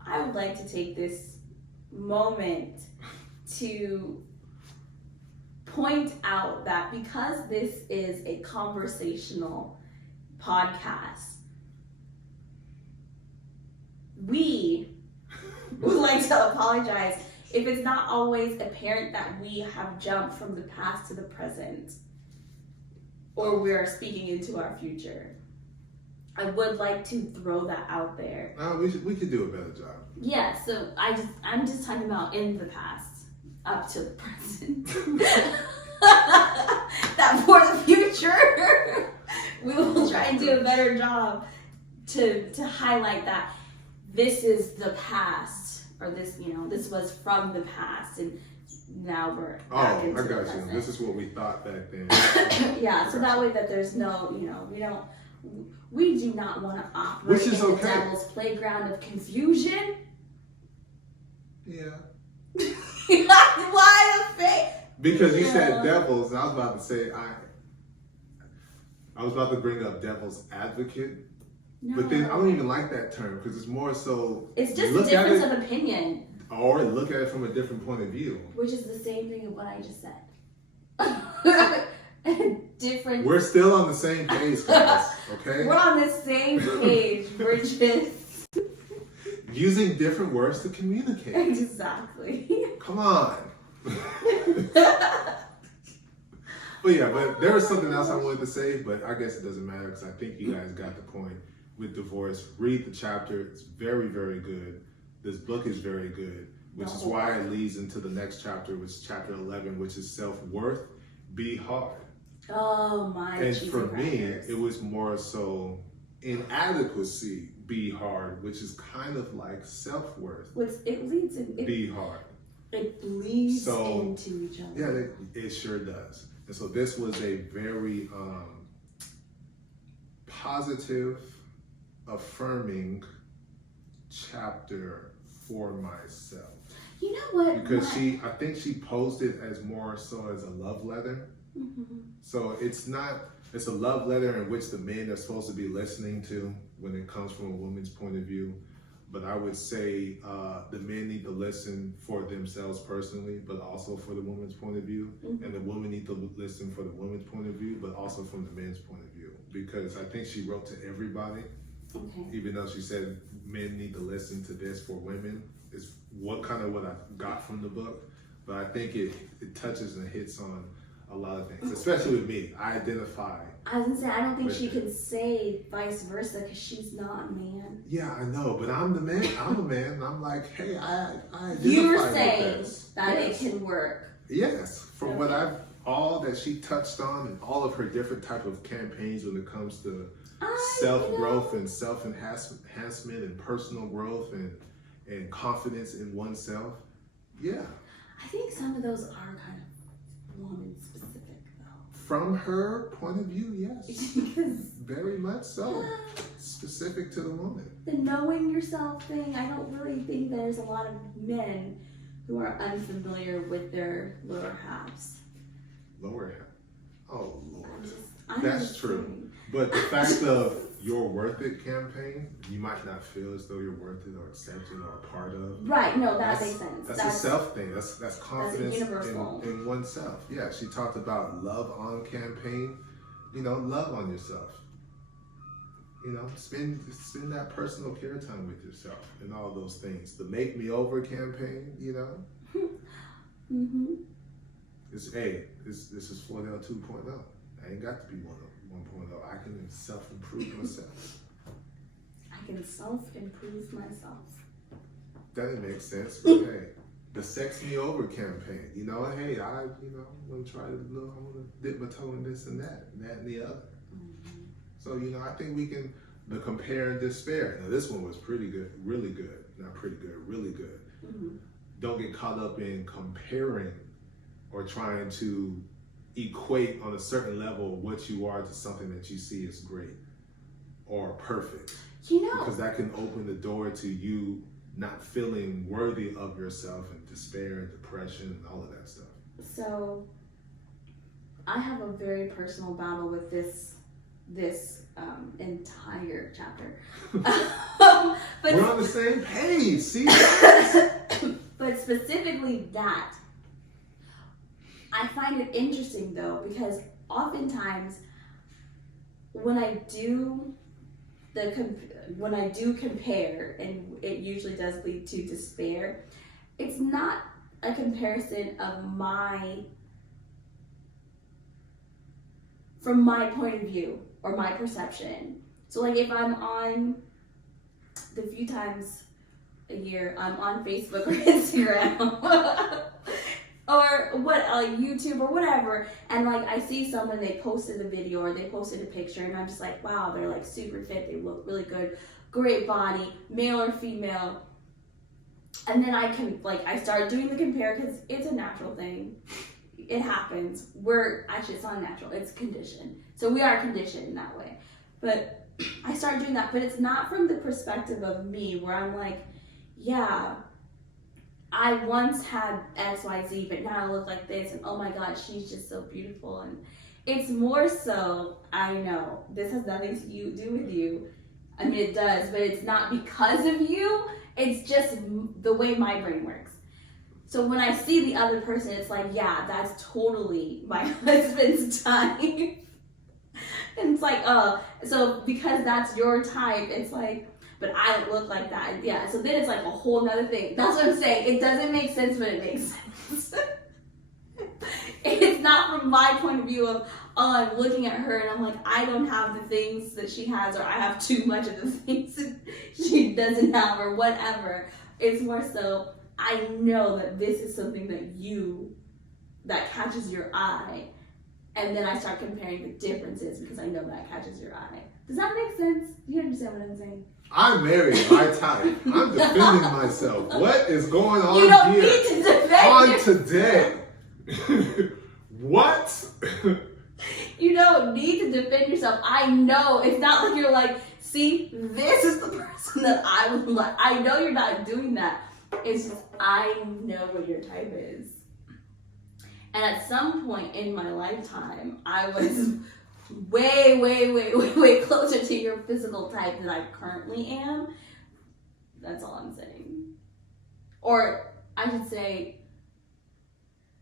I would like to take this moment to point out that because this is a conversational podcast, we would like to apologize if it's not always apparent that we have jumped from the past to the present, or we are speaking into our future. I would like to throw that out there. We could do a better job. Yeah, so I'm just talking about in the past, up to the present. That for the future, we will try and do a better job to highlight that this is the past, or this, this was from the past, and now we're back into I got the you. present. This is what we thought back then. Yeah, so that way that there's no, we do not want to operate Which is in okay. the devil's playground of confusion. Yeah. Why a fake? Because you said devils, and I was about to say I was about to bring up devil's advocate, No. but then I don't even like that term because it's more so. It's just a difference of opinion. Or look at it from a different point of view. Which is the same thing of what I just said. Different. We're still on the same page, guys. Okay. We're on the same page. We're just using different words to communicate. Exactly. Come on. But there was something else I wanted to say, but I guess it doesn't matter because I think you guys got the point with divorce. Read the chapter. It's very, very good. This book is very good, which is why it leads into the next chapter, which is chapter 11, which is self-worth. Be hard. Oh my. And for me, it was more so inadequacy. Be hard, which is kind of like self-worth. It leads in. Be hard. It bleeds into each other. Yeah, it sure does. And so this was a very positive, affirming chapter for myself. You know what? Because I think she posed it as more so as a love letter. Mm-hmm. So it's a love letter in which the men are supposed to be listening to when it comes from a woman's point of view. But I would say the men need to listen for themselves personally, but also for the woman's point of view. Mm-hmm. And the woman need to listen for the woman's point of view, but also from the men's point of view. Because I think she wrote to everybody, even though she said men need to listen to this for women, is what I got from the book. But I think it touches and hits on a lot of things, especially with me. I identify. I was gonna say, I don't think she could say vice versa because she's not a man. Yeah, I know, but I'm the man. I'm a man, and I'm like, hey, I identify You're saying with this. that it can work. Yes, from what all that she touched on, and all of her different type of campaigns when it comes to self-growth and self-enhancement and personal growth and confidence in oneself. Yeah. I think some of those are kind of woman specific though. From her point of view, yes. Very much so. Specific to the woman. The knowing yourself thing, I don't really think there's a lot of men who are unfamiliar with their lower halves. Lower half? Oh, Lord. I'm That's just true. saying. But the fact of your worth it campaign, you might not feel as though you're worth it or accepted or a part of. Right, no, that makes sense. That's a self thing. That's confidence universal. in oneself. Yeah, she talked about love on campaign. Love on yourself. Spend that personal care time with yourself and all those things. The Make Me Over campaign, Mm-hmm. This is Florida 2.0. I ain't got to be 1.0. I can self-improve myself. I can self-improve myself. That didn't make sense, but hey, the Sex Me Over campaign, hey, I want to try to, I want to dip my toe in this and that and the other. Mm-hmm. So, I think we can, the compare and despair. Now, this one was pretty good, really good. Not pretty good, really good. Mm-hmm. Don't get caught up in comparing or trying to equate on a certain level what you are to something that you see as great or perfect. Because that can open the door to you not feeling worthy of yourself and despair and depression and all of that stuff. So I have a very personal battle with this entire chapter. But we're on the same page, see? But specifically that, I find it interesting though, because oftentimes when I do compare, and it usually does lead to despair, it's not a comparison of from my point of view or my perception. So like if I'm on the few times a year I'm on Facebook or Instagram, or what, like YouTube or whatever, and like I see someone, they posted a video or they posted a picture, and I'm just like, wow, they're like super fit, they look really good, great body, male or female. And then I start doing the compare, because it's a natural thing. It happens. It's not natural, it's conditioned. So we are conditioned in that way. But I start doing that, but it's not from the perspective of me, where I'm like, yeah, I once had XYZ, but now I look like this, and oh my God, she's just so beautiful. And it's more so, I know, this has nothing to do with you. I mean, it does, but it's not because of you. It's just the way my brain works. So when I see the other person, it's like, yeah, that's totally my husband's type. And it's like, so because that's your type, it's like, but I don't look like that. Yeah, so then it's like a whole nother thing. That's what I'm saying. It doesn't make sense, but it makes sense. It's not from my point of view of, oh, I'm looking at her and I'm like, I don't have the things that she has, or I have too much of the things that she doesn't have, or whatever. It's more so, I know that this is something that catches your eye. And then I start comparing the differences because I know that catches your eye. Does that make sense? Do you understand what I'm saying? I'm married, my type. I'm defending myself. What is going on here? You don't here? Need to defend today. What? You don't need to defend yourself. I know. It's not like you're like, see, this is the person that I would like. I know you're not doing that. It's just, I know what your type is. And at some point in my lifetime, I was way closer to your physical type than I currently am. That's all I'm saying. Or I should say,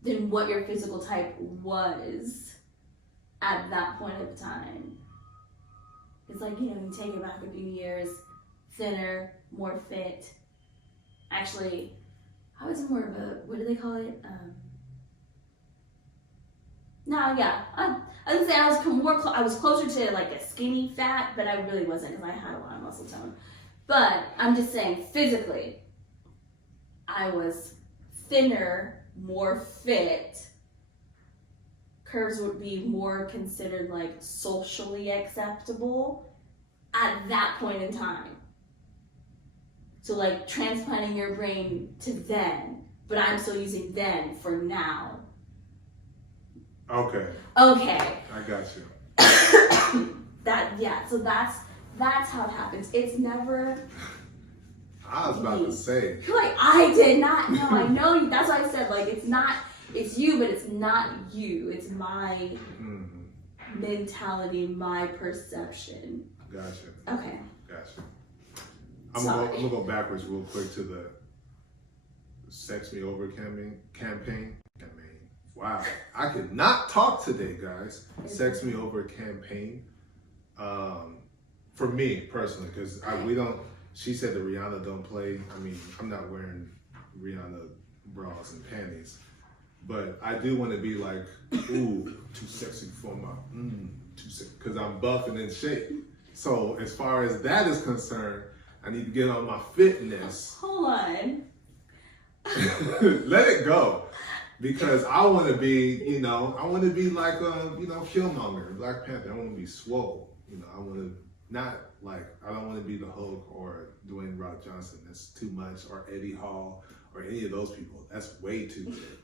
than what your physical type was at that point of time. It's like, you take it back a few years, thinner, more fit. Actually, I was more of a, what do they call it? I would say I was closer to like a skinny fat, but I really wasn't, because I had a lot of muscle tone. But I'm just saying, physically, I was thinner, more fit. Curves would be more considered like socially acceptable at that point in time. So like transplanting your brain to then, but I'm still using then for now. Okay. I got you. So that's how it happens. It's never. I was about to say. Like, I did not know. I know you. That's why I said, like, it's you, but it's not you. It's my mentality, my perception. Gotcha. Okay. Gotcha. I'm gonna go backwards real quick to the Sex Me Over campaign. Wow, I could not talk today, guys. Sex Me Over campaign. For me personally, because she said that Rihanna don't play. I mean, I'm not wearing Rihanna bras and panties, but I do want to be like, ooh, too sexy for my, too sexy, because I'm buff and in shape. So as far as that is concerned, I need to get on my fitness. Hold on. Let it go. Because I want to be, I want to be like, Killmonger, Black Panther. I want to be swole. I want to I don't want to be the Hulk or Dwayne Rock Johnson. That's too much. Or Eddie Hall or any of those people. That's way too big.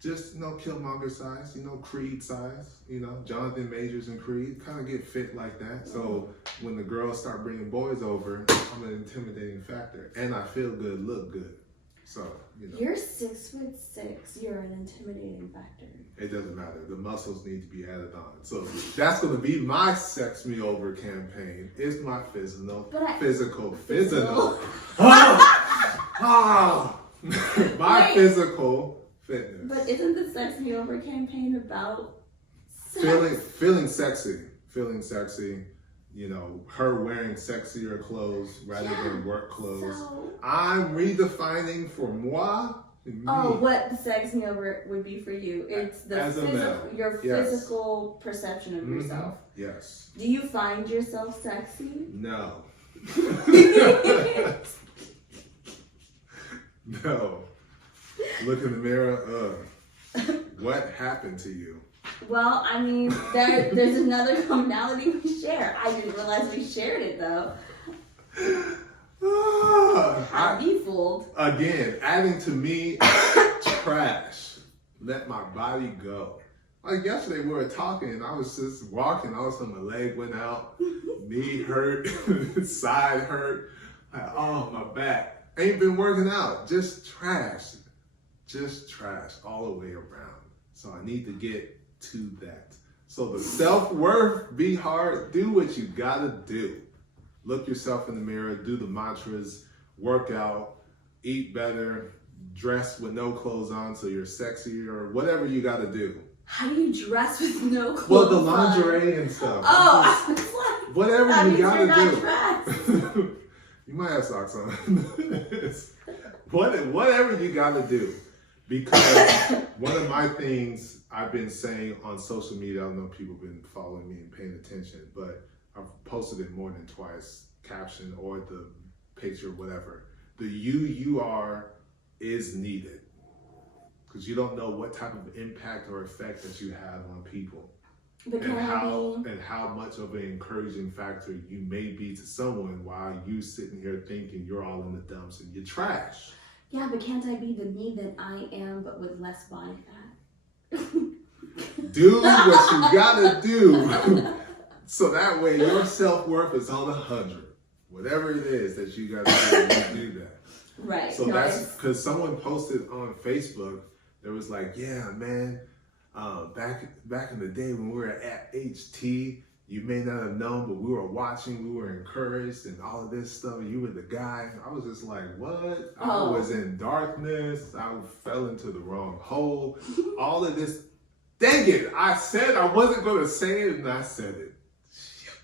Just, Killmonger size, Creed size, Jonathan Majors and Creed. Kind of get fit like that. So when the girls start bringing boys over, I'm an intimidating factor. And I feel good, look good. So, You're 6'6". You're an intimidating factor. It doesn't matter. The muscles need to be added on. So that's going to be my Sex Me Over campaign. It's my physical. My physical fitness. But isn't the Sex Me Over campaign about sex? Feeling sexy. Her wearing sexier clothes rather than work clothes. So, I'm redefining for moi. What the Sex Me Over would be for you. It's your physical perception of yourself. Yes. Do you find yourself sexy? No. No. Look in the mirror. What happened to you? Well, I mean, there's another commonality we share. I didn't realize we shared it though. I'd be fooled. Again, adding to me, trash. Let my body go. Like yesterday, we were talking, and I was just walking. All of a sudden, my leg went out, knee hurt, side hurt. Like, oh, my back. Ain't been working out. Just trash all the way around. So I need to get to that. So the self-worth, be hard, do what you gotta do. Look yourself in the mirror, do the mantras, work out, eat better, dress with no clothes on so you're sexy or whatever you gotta do. How do you dress with no clothes? Well, the lingerie and stuff. Oh, I was like, whatever that you means gotta you're not do. dressed. You might have socks on. Whatever you gotta do. Because one of my things I've been saying on social media, I don't know if people have been following me and paying attention, but I've posted it more than twice, caption or the picture, whatever. The you are is needed. Because you don't know what type of impact or effect that you have on people. And how much of an encouraging factor you may be to someone while you sitting here thinking you're all in the dumps and you're trash. Yeah, but can't I be the me that I am, but with less body fat? Do what you gotta do. So that way your self-worth is on 100. Whatever it is that you gotta do, you do that. Right. So that's because someone posted on Facebook, there was like, yeah, man, back in the day when we were at HT, you may not have known, but we were watching, we were encouraged, and all of this stuff. You were the guy. I was just like, what? I was in darkness. I fell into the wrong hole. All of this. Dang it. I said I wasn't going to say it, and I said it. Shit.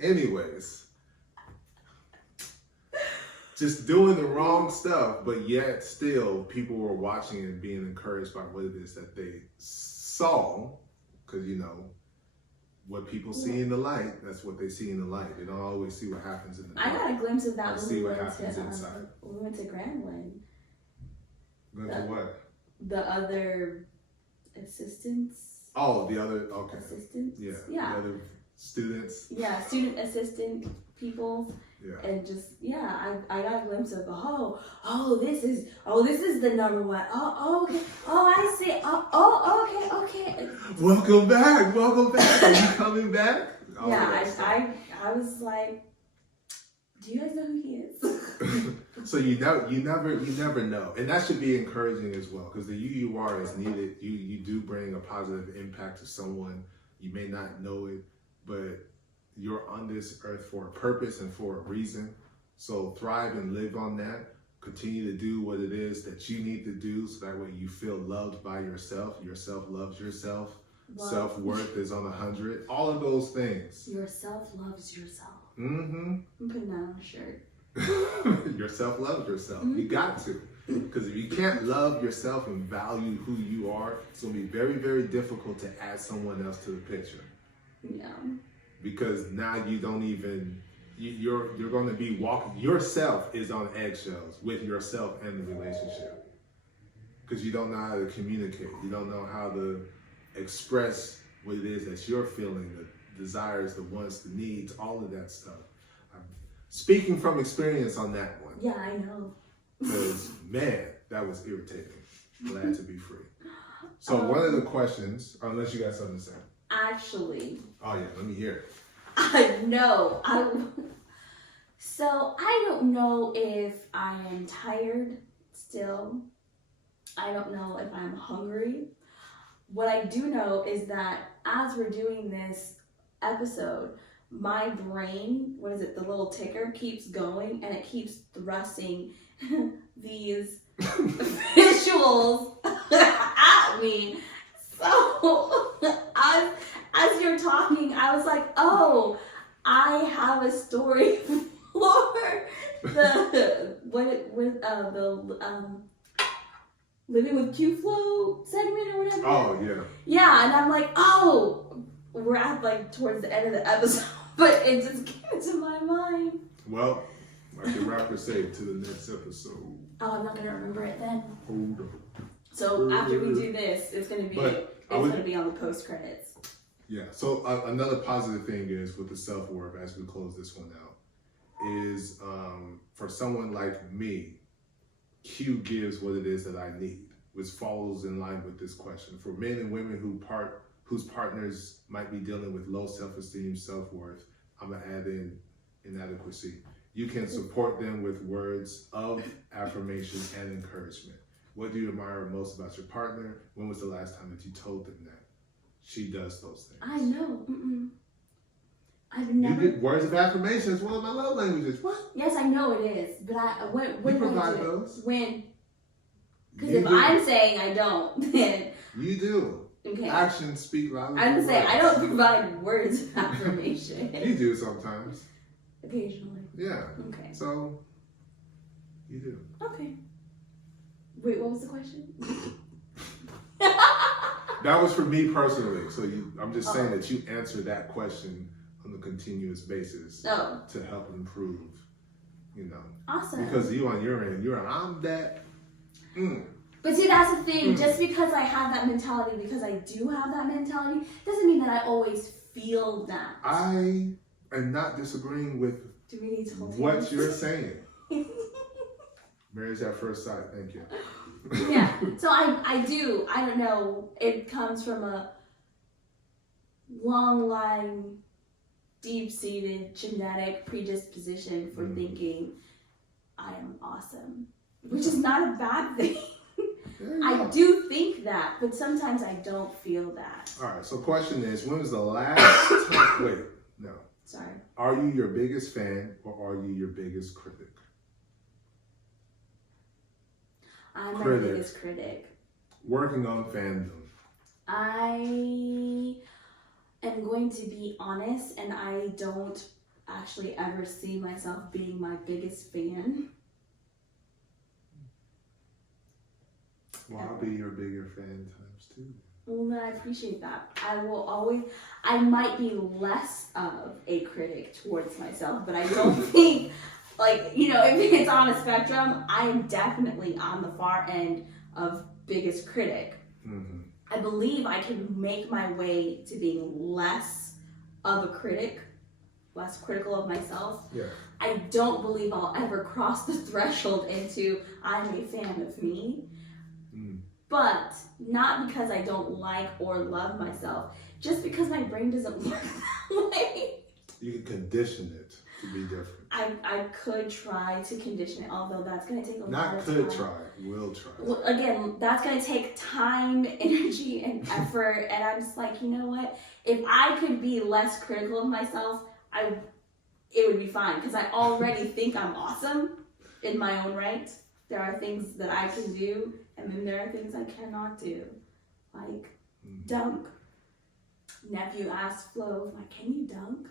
Anyways. Just doing the wrong stuff, but yet still people were watching and being encouraged by what it is that they saw. Because, you know, what people see in the light, that's what they see in the light. They don't always see what happens in the dark. I got a glimpse of that when we went inside. We went to Grambling. Went to what? The other assistants. Oh, the other, okay. Assistants? Yeah. Yeah. The other students. Yeah, student assistant people. Yeah. And just, yeah, I got a glimpse of, this is the number one. Okay. I see. Okay. Welcome back. Are you coming back? Yeah, I was like, do you guys know who he is? So you never know. And that should be encouraging as well, because the you are is needed. You do bring a positive impact to someone. You may not know it, but you're on this earth for a purpose and for a reason. So thrive and live on that. Continue to do what it is that you need to do so that way you feel loved by yourself. Yourself loves yourself. Well, self-worth is on 100. All of those things. Yourself loves yourself. Mm-hmm. I'm putting that on a shirt. Yourself loves yourself. Mm-hmm. You got to. Because if you can't love yourself and value who you are, it's going to be very, very difficult to add someone else to the picture. Yeah. Because now you don't even, you're going to be walking, yourself is on eggshells with yourself and the relationship. Because you don't know how to communicate. You don't know how to express what it is that you're feeling, the desires, the wants, the needs, all of that stuff. I'm speaking from experience on that one. Yeah, I know. Because, man, that was irritating. Glad to be free. So one of the questions, unless you got something to say. Actually. Oh yeah, let me hear it. I know. So I don't know if I am tired still. I don't know if I'm hungry. What I do know is that as we're doing this episode, my brain, the little ticker keeps going and it keeps thrusting these visuals at me. So as you're talking, I was like, oh, I have a story for the Living with Q-Flow segment or whatever. Oh yeah. Yeah, and I'm like, oh, we're at like towards the end of the episode, but it just came to my mind. Well, Like the rappers say, to the next episode. Oh, I'm not gonna remember it then. Hold up. So after we do this, it's gonna be gonna be on the post credits. Yeah. So another positive thing is with the self-worth, as we close this one out, is for someone like me, Q gives what it is that I need, which falls in line with this question. For men and women whose partners might be dealing with low self-esteem, self-worth, I'm gonna add in inadequacy. You can support them with words of affirmation and encouragement. What do you admire most about your partner? When was the last time that you told them that she does those things? I know. I've You never. get words of affirmation. It's one of my love languages. What? Yes, I know it is, but when You provide those. When? Because You if do. I'm saying I don't, then You do. okay. Actions speak louder. I'm than saying I words. don't provide words of affirmation. You do sometimes. Occasionally. Yeah. Okay. So you do. Okay. Wait, what was the question? That was for me personally. So I'm just saying Oh. that you answer that question on a continuous basis Oh, to help improve. awesome. Because you on your end, I'm that. But see, that's the thing. Just because I have that mentality, because I do have that mentality, doesn't mean that I always feel that. I am not disagreeing with Do we need to hold what hands? you're saying. Marriage at first sight. Thank you. Yeah. So I do. I don't know. It comes from a long line, deep-seated genetic predisposition for thinking I am awesome, which is not a bad thing. I do think that, but sometimes I don't feel that. All right. So question is, when was the last time? Wait, no. Sorry. Are you your biggest fan or are you your biggest critic? I'm my Critic. biggest critic. Working on fandom. I am going to be honest, and I don't actually ever see myself being my biggest fan. Well, I'll be your bigger fan times two. Well, then I appreciate that. I might be less of a critic towards myself, but I don't think, if it's on a spectrum, I am definitely on the far end of biggest critic. Mm-hmm. I believe I can make my way to being less of a critic, less critical of myself. Yeah. I don't believe I'll ever cross the threshold into I'm a fan of me. But not because I don't like or love myself, just because my brain doesn't work that way. You can condition it to be different. I could try to condition it, although that's going to take a lot Not of could time. try, will try. Well, again, that's going to take time, energy, and effort. And I'm just like, you know what? If I could be less critical of myself, it would be fine. Because I already think I'm awesome in my own right. There are things that I can do, and then there are things I cannot do. Like dunk. Nephew asked Flo, like, can you dunk?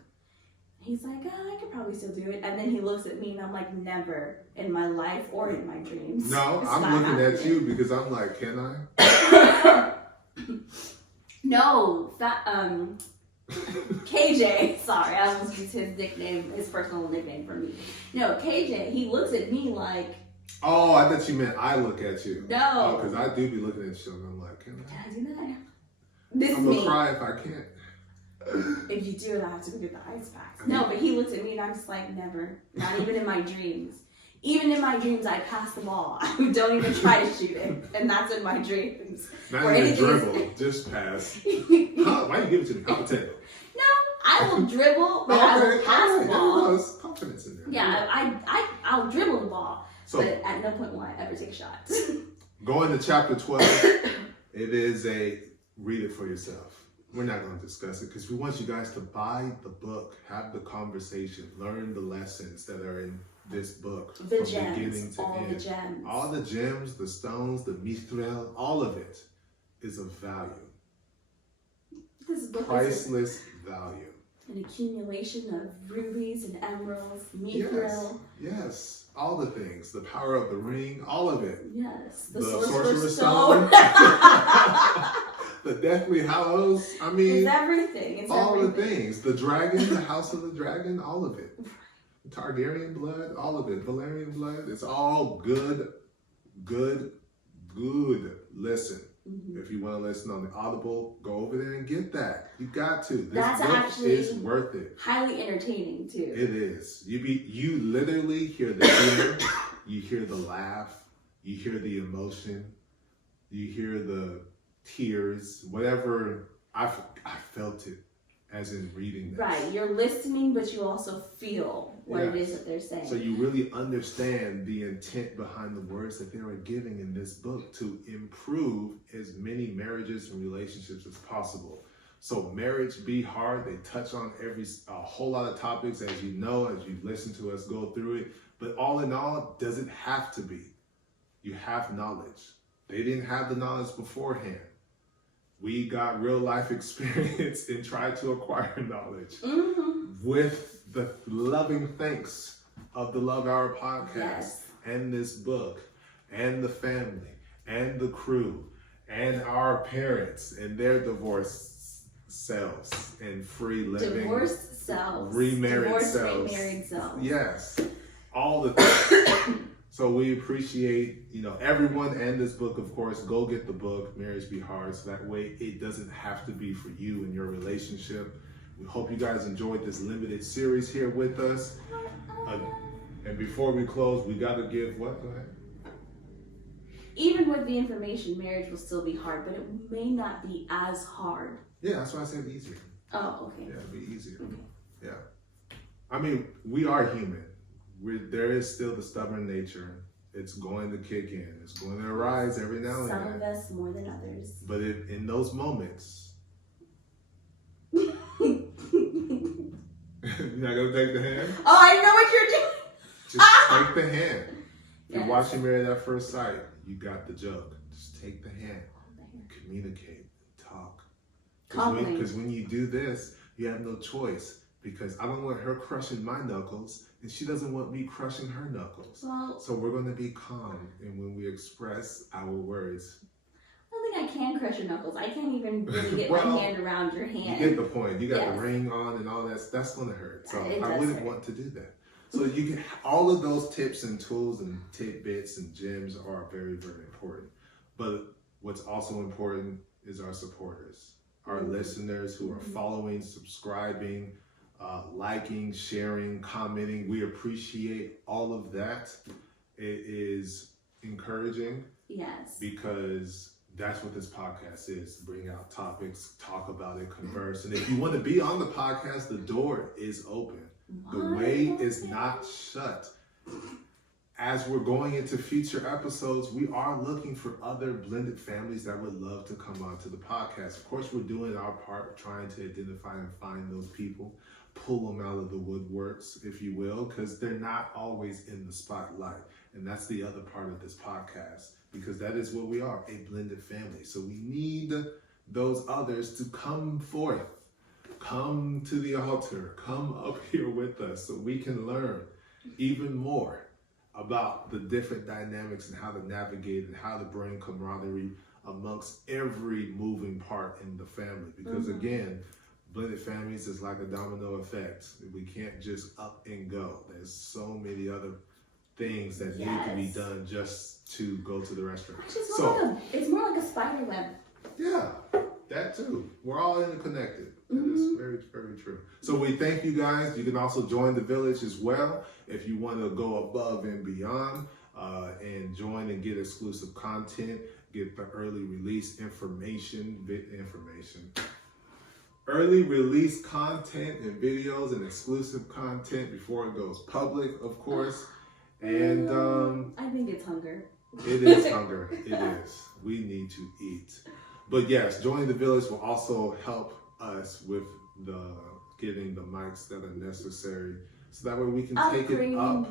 He's like, I could probably still do it. And then he looks at me and I'm like, never in my life or in my dreams. No, It's I'm not looking at happening. you because I'm like, can I? No, KJ, sorry, I almost used his nickname, his personal nickname for me. No, KJ, he looks at me like, Oh, I thought you meant I look at you. no. Because I do be looking at you and I'm like, can I? Can I do that? This is I'm going me. to cry if I can't. If you do it, I have to go get the ice packs. No, but he looks at me and I'm just like, never. Not even in my dreams. Even in my dreams, I pass the ball. I don't even try to shoot it. And that's in my dreams. Not Or even anything dribble, just pass. Huh? Why you give it to me? I'll take it. No, I will dribble, but I will pass the ball. There's confidence in there. Yeah, I'll dribble the ball. So, But at no point will I ever take shots. going to chapter 12, it is read it for yourself. We're not going to discuss it because we want you guys to buy the book, have the conversation, learn the lessons that are in this book The from gems, beginning to all end. the gems. All the gems, the stones, the mithril, all of it is of value. This book is Priceless value. an accumulation of rubies and emeralds, mithril. Yes. All the things. The power of the ring, all of it. Yes. The Sorcerer's Stone. The Deathly Hallows. I mean, It's everything. It's all everything. the things. The dragon, the House of the Dragon, all of it. Targaryen blood, all of it, Valerian blood. It's all good. Listen. If you want to listen on the Audible, go over there and get that. You got to. This That's book actually is worth it. Highly entertaining too. It is. You literally hear the humor, you hear the laugh, you hear the emotion, you hear the tears, whatever. I felt it as in reading this. Right. You're listening, but you also feel what it Yes. is that they're saying. So you really understand the intent behind the words that they are giving in this book to improve as many marriages and relationships as possible. So Marriage Be Hard, they touch on a whole lot of topics, as you know, as you listen to us go through it. But all in all, does it have to be? You have knowledge. They didn't have the knowledge beforehand. We got real life experience and tried to acquire knowledge with the loving thanks of the Love Hour podcast and this book and the family and the crew and our parents and their divorced selves and free living. Divorced selves. Remarried selves. Remarried selves. Yes. All the things. So we appreciate, everyone and this book, of course. Go get the book, Marriage Be Hard, so that way it doesn't have to be for you and your relationship. We hope you guys enjoyed this limited series here with us. And before we close, we got to give what? Go ahead. Even with the information, marriage will still be hard, but it may not be as hard. Yeah, that's why I said easier. Oh, okay. Yeah, it'll be easier. Okay. Yeah. I mean, we are human. There is still the stubborn nature. It's going to kick in. It's going to arise every now and then. Some of us more than others. But in those moments, you're not going to take the hand? Oh, I know what you're doing. Just take the hand. If you're Yes. watching Married at First Sight, you got the jug. Just take the hand. Communicate. Talk. Because when you do this, you have no choice. Because I don't want her crushing my knuckles, and she doesn't want me crushing her knuckles. Well, So we're going to be calm, and when we express our words. I don't think I can crush your knuckles. I can't even really get Well, my hand around your hand. You get the point. You got Yes. the ring on and all that. That's going to hurt. So It I does wouldn't hurt. want to do that. So you can all of those tips and tools and tidbits and gems are very, very important. But what's also important is our supporters, our listeners who are following, subscribing, liking, sharing, commenting. We appreciate all of that. It is encouraging. Yes. Because that's what this podcast is. Bring out topics, talk about it, converse. And if you want to be on the podcast, the door is open. The way is not shut. As we're going into future episodes, we are looking for other blended families that would love to come onto the podcast. Of course, we're doing our part, trying to identify and find those people, pull them out of the woodworks, if you will, because they're not always in the spotlight. And that's the other part of this podcast, because that is what we are, a blended family. So we need those others to come forth. Come to the altar, come up here with us so we can learn even more about the different dynamics and how to navigate and how to bring camaraderie amongst every moving part in the family. Because again, blended families is like a domino effect. We can't just up and go. There's so many other things that need to be done just to go to the restaurant. It's more like a spider web. Yeah, that too. We're all interconnected. It's very, very true. So we thank you guys. You can also join the village as well if you want to go above and beyond and join and get exclusive content, get the early release early release content and videos and exclusive content before it goes public, of course. And I think it's hunger. it is hunger. It is. We need to eat. But yes, joining the village will also help us with getting the mics that are necessary, so that way we can take it up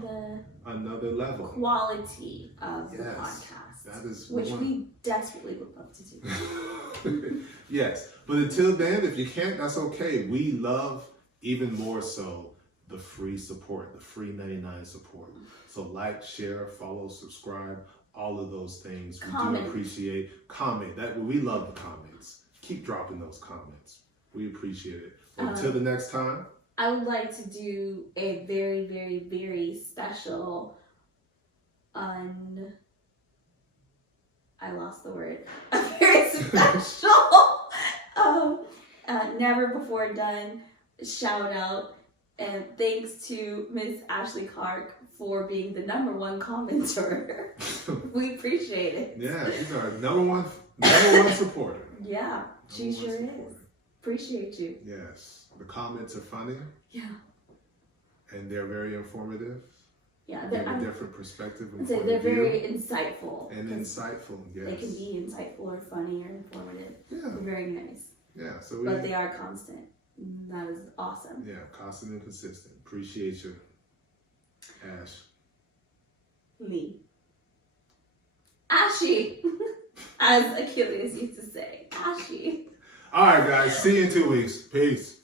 another level. Quality of the podcast. That is which we desperately would love to do. Yes, but until then, if you can't, that's okay. We love even more so the free support, the free 99 support. So like, share, follow, subscribe, all of those things. We do appreciate. Comment. We love the comments. Keep dropping those comments. We appreciate it. Until the next time. I would like to do a very, very, very special I lost the word. A very special never before done shout out and thanks to Miss Ashley Clark for being the #1 commenter. We appreciate it. Yeah, she's our number one supporter. Yeah, she sure is. Appreciate you. Yes, the comments are funny. Yeah. And they're very informative. Yeah, they have a different perspective. They're very insightful. And insightful, yes. They can be insightful or funny or informative. Yeah. They're very nice. Yeah, but they are constant. That is awesome. Yeah, constant and consistent. Appreciate you, Ash. Lee. Ashy, as Achilles used to say. Ashy. All right, guys. See you in 2 weeks. Peace.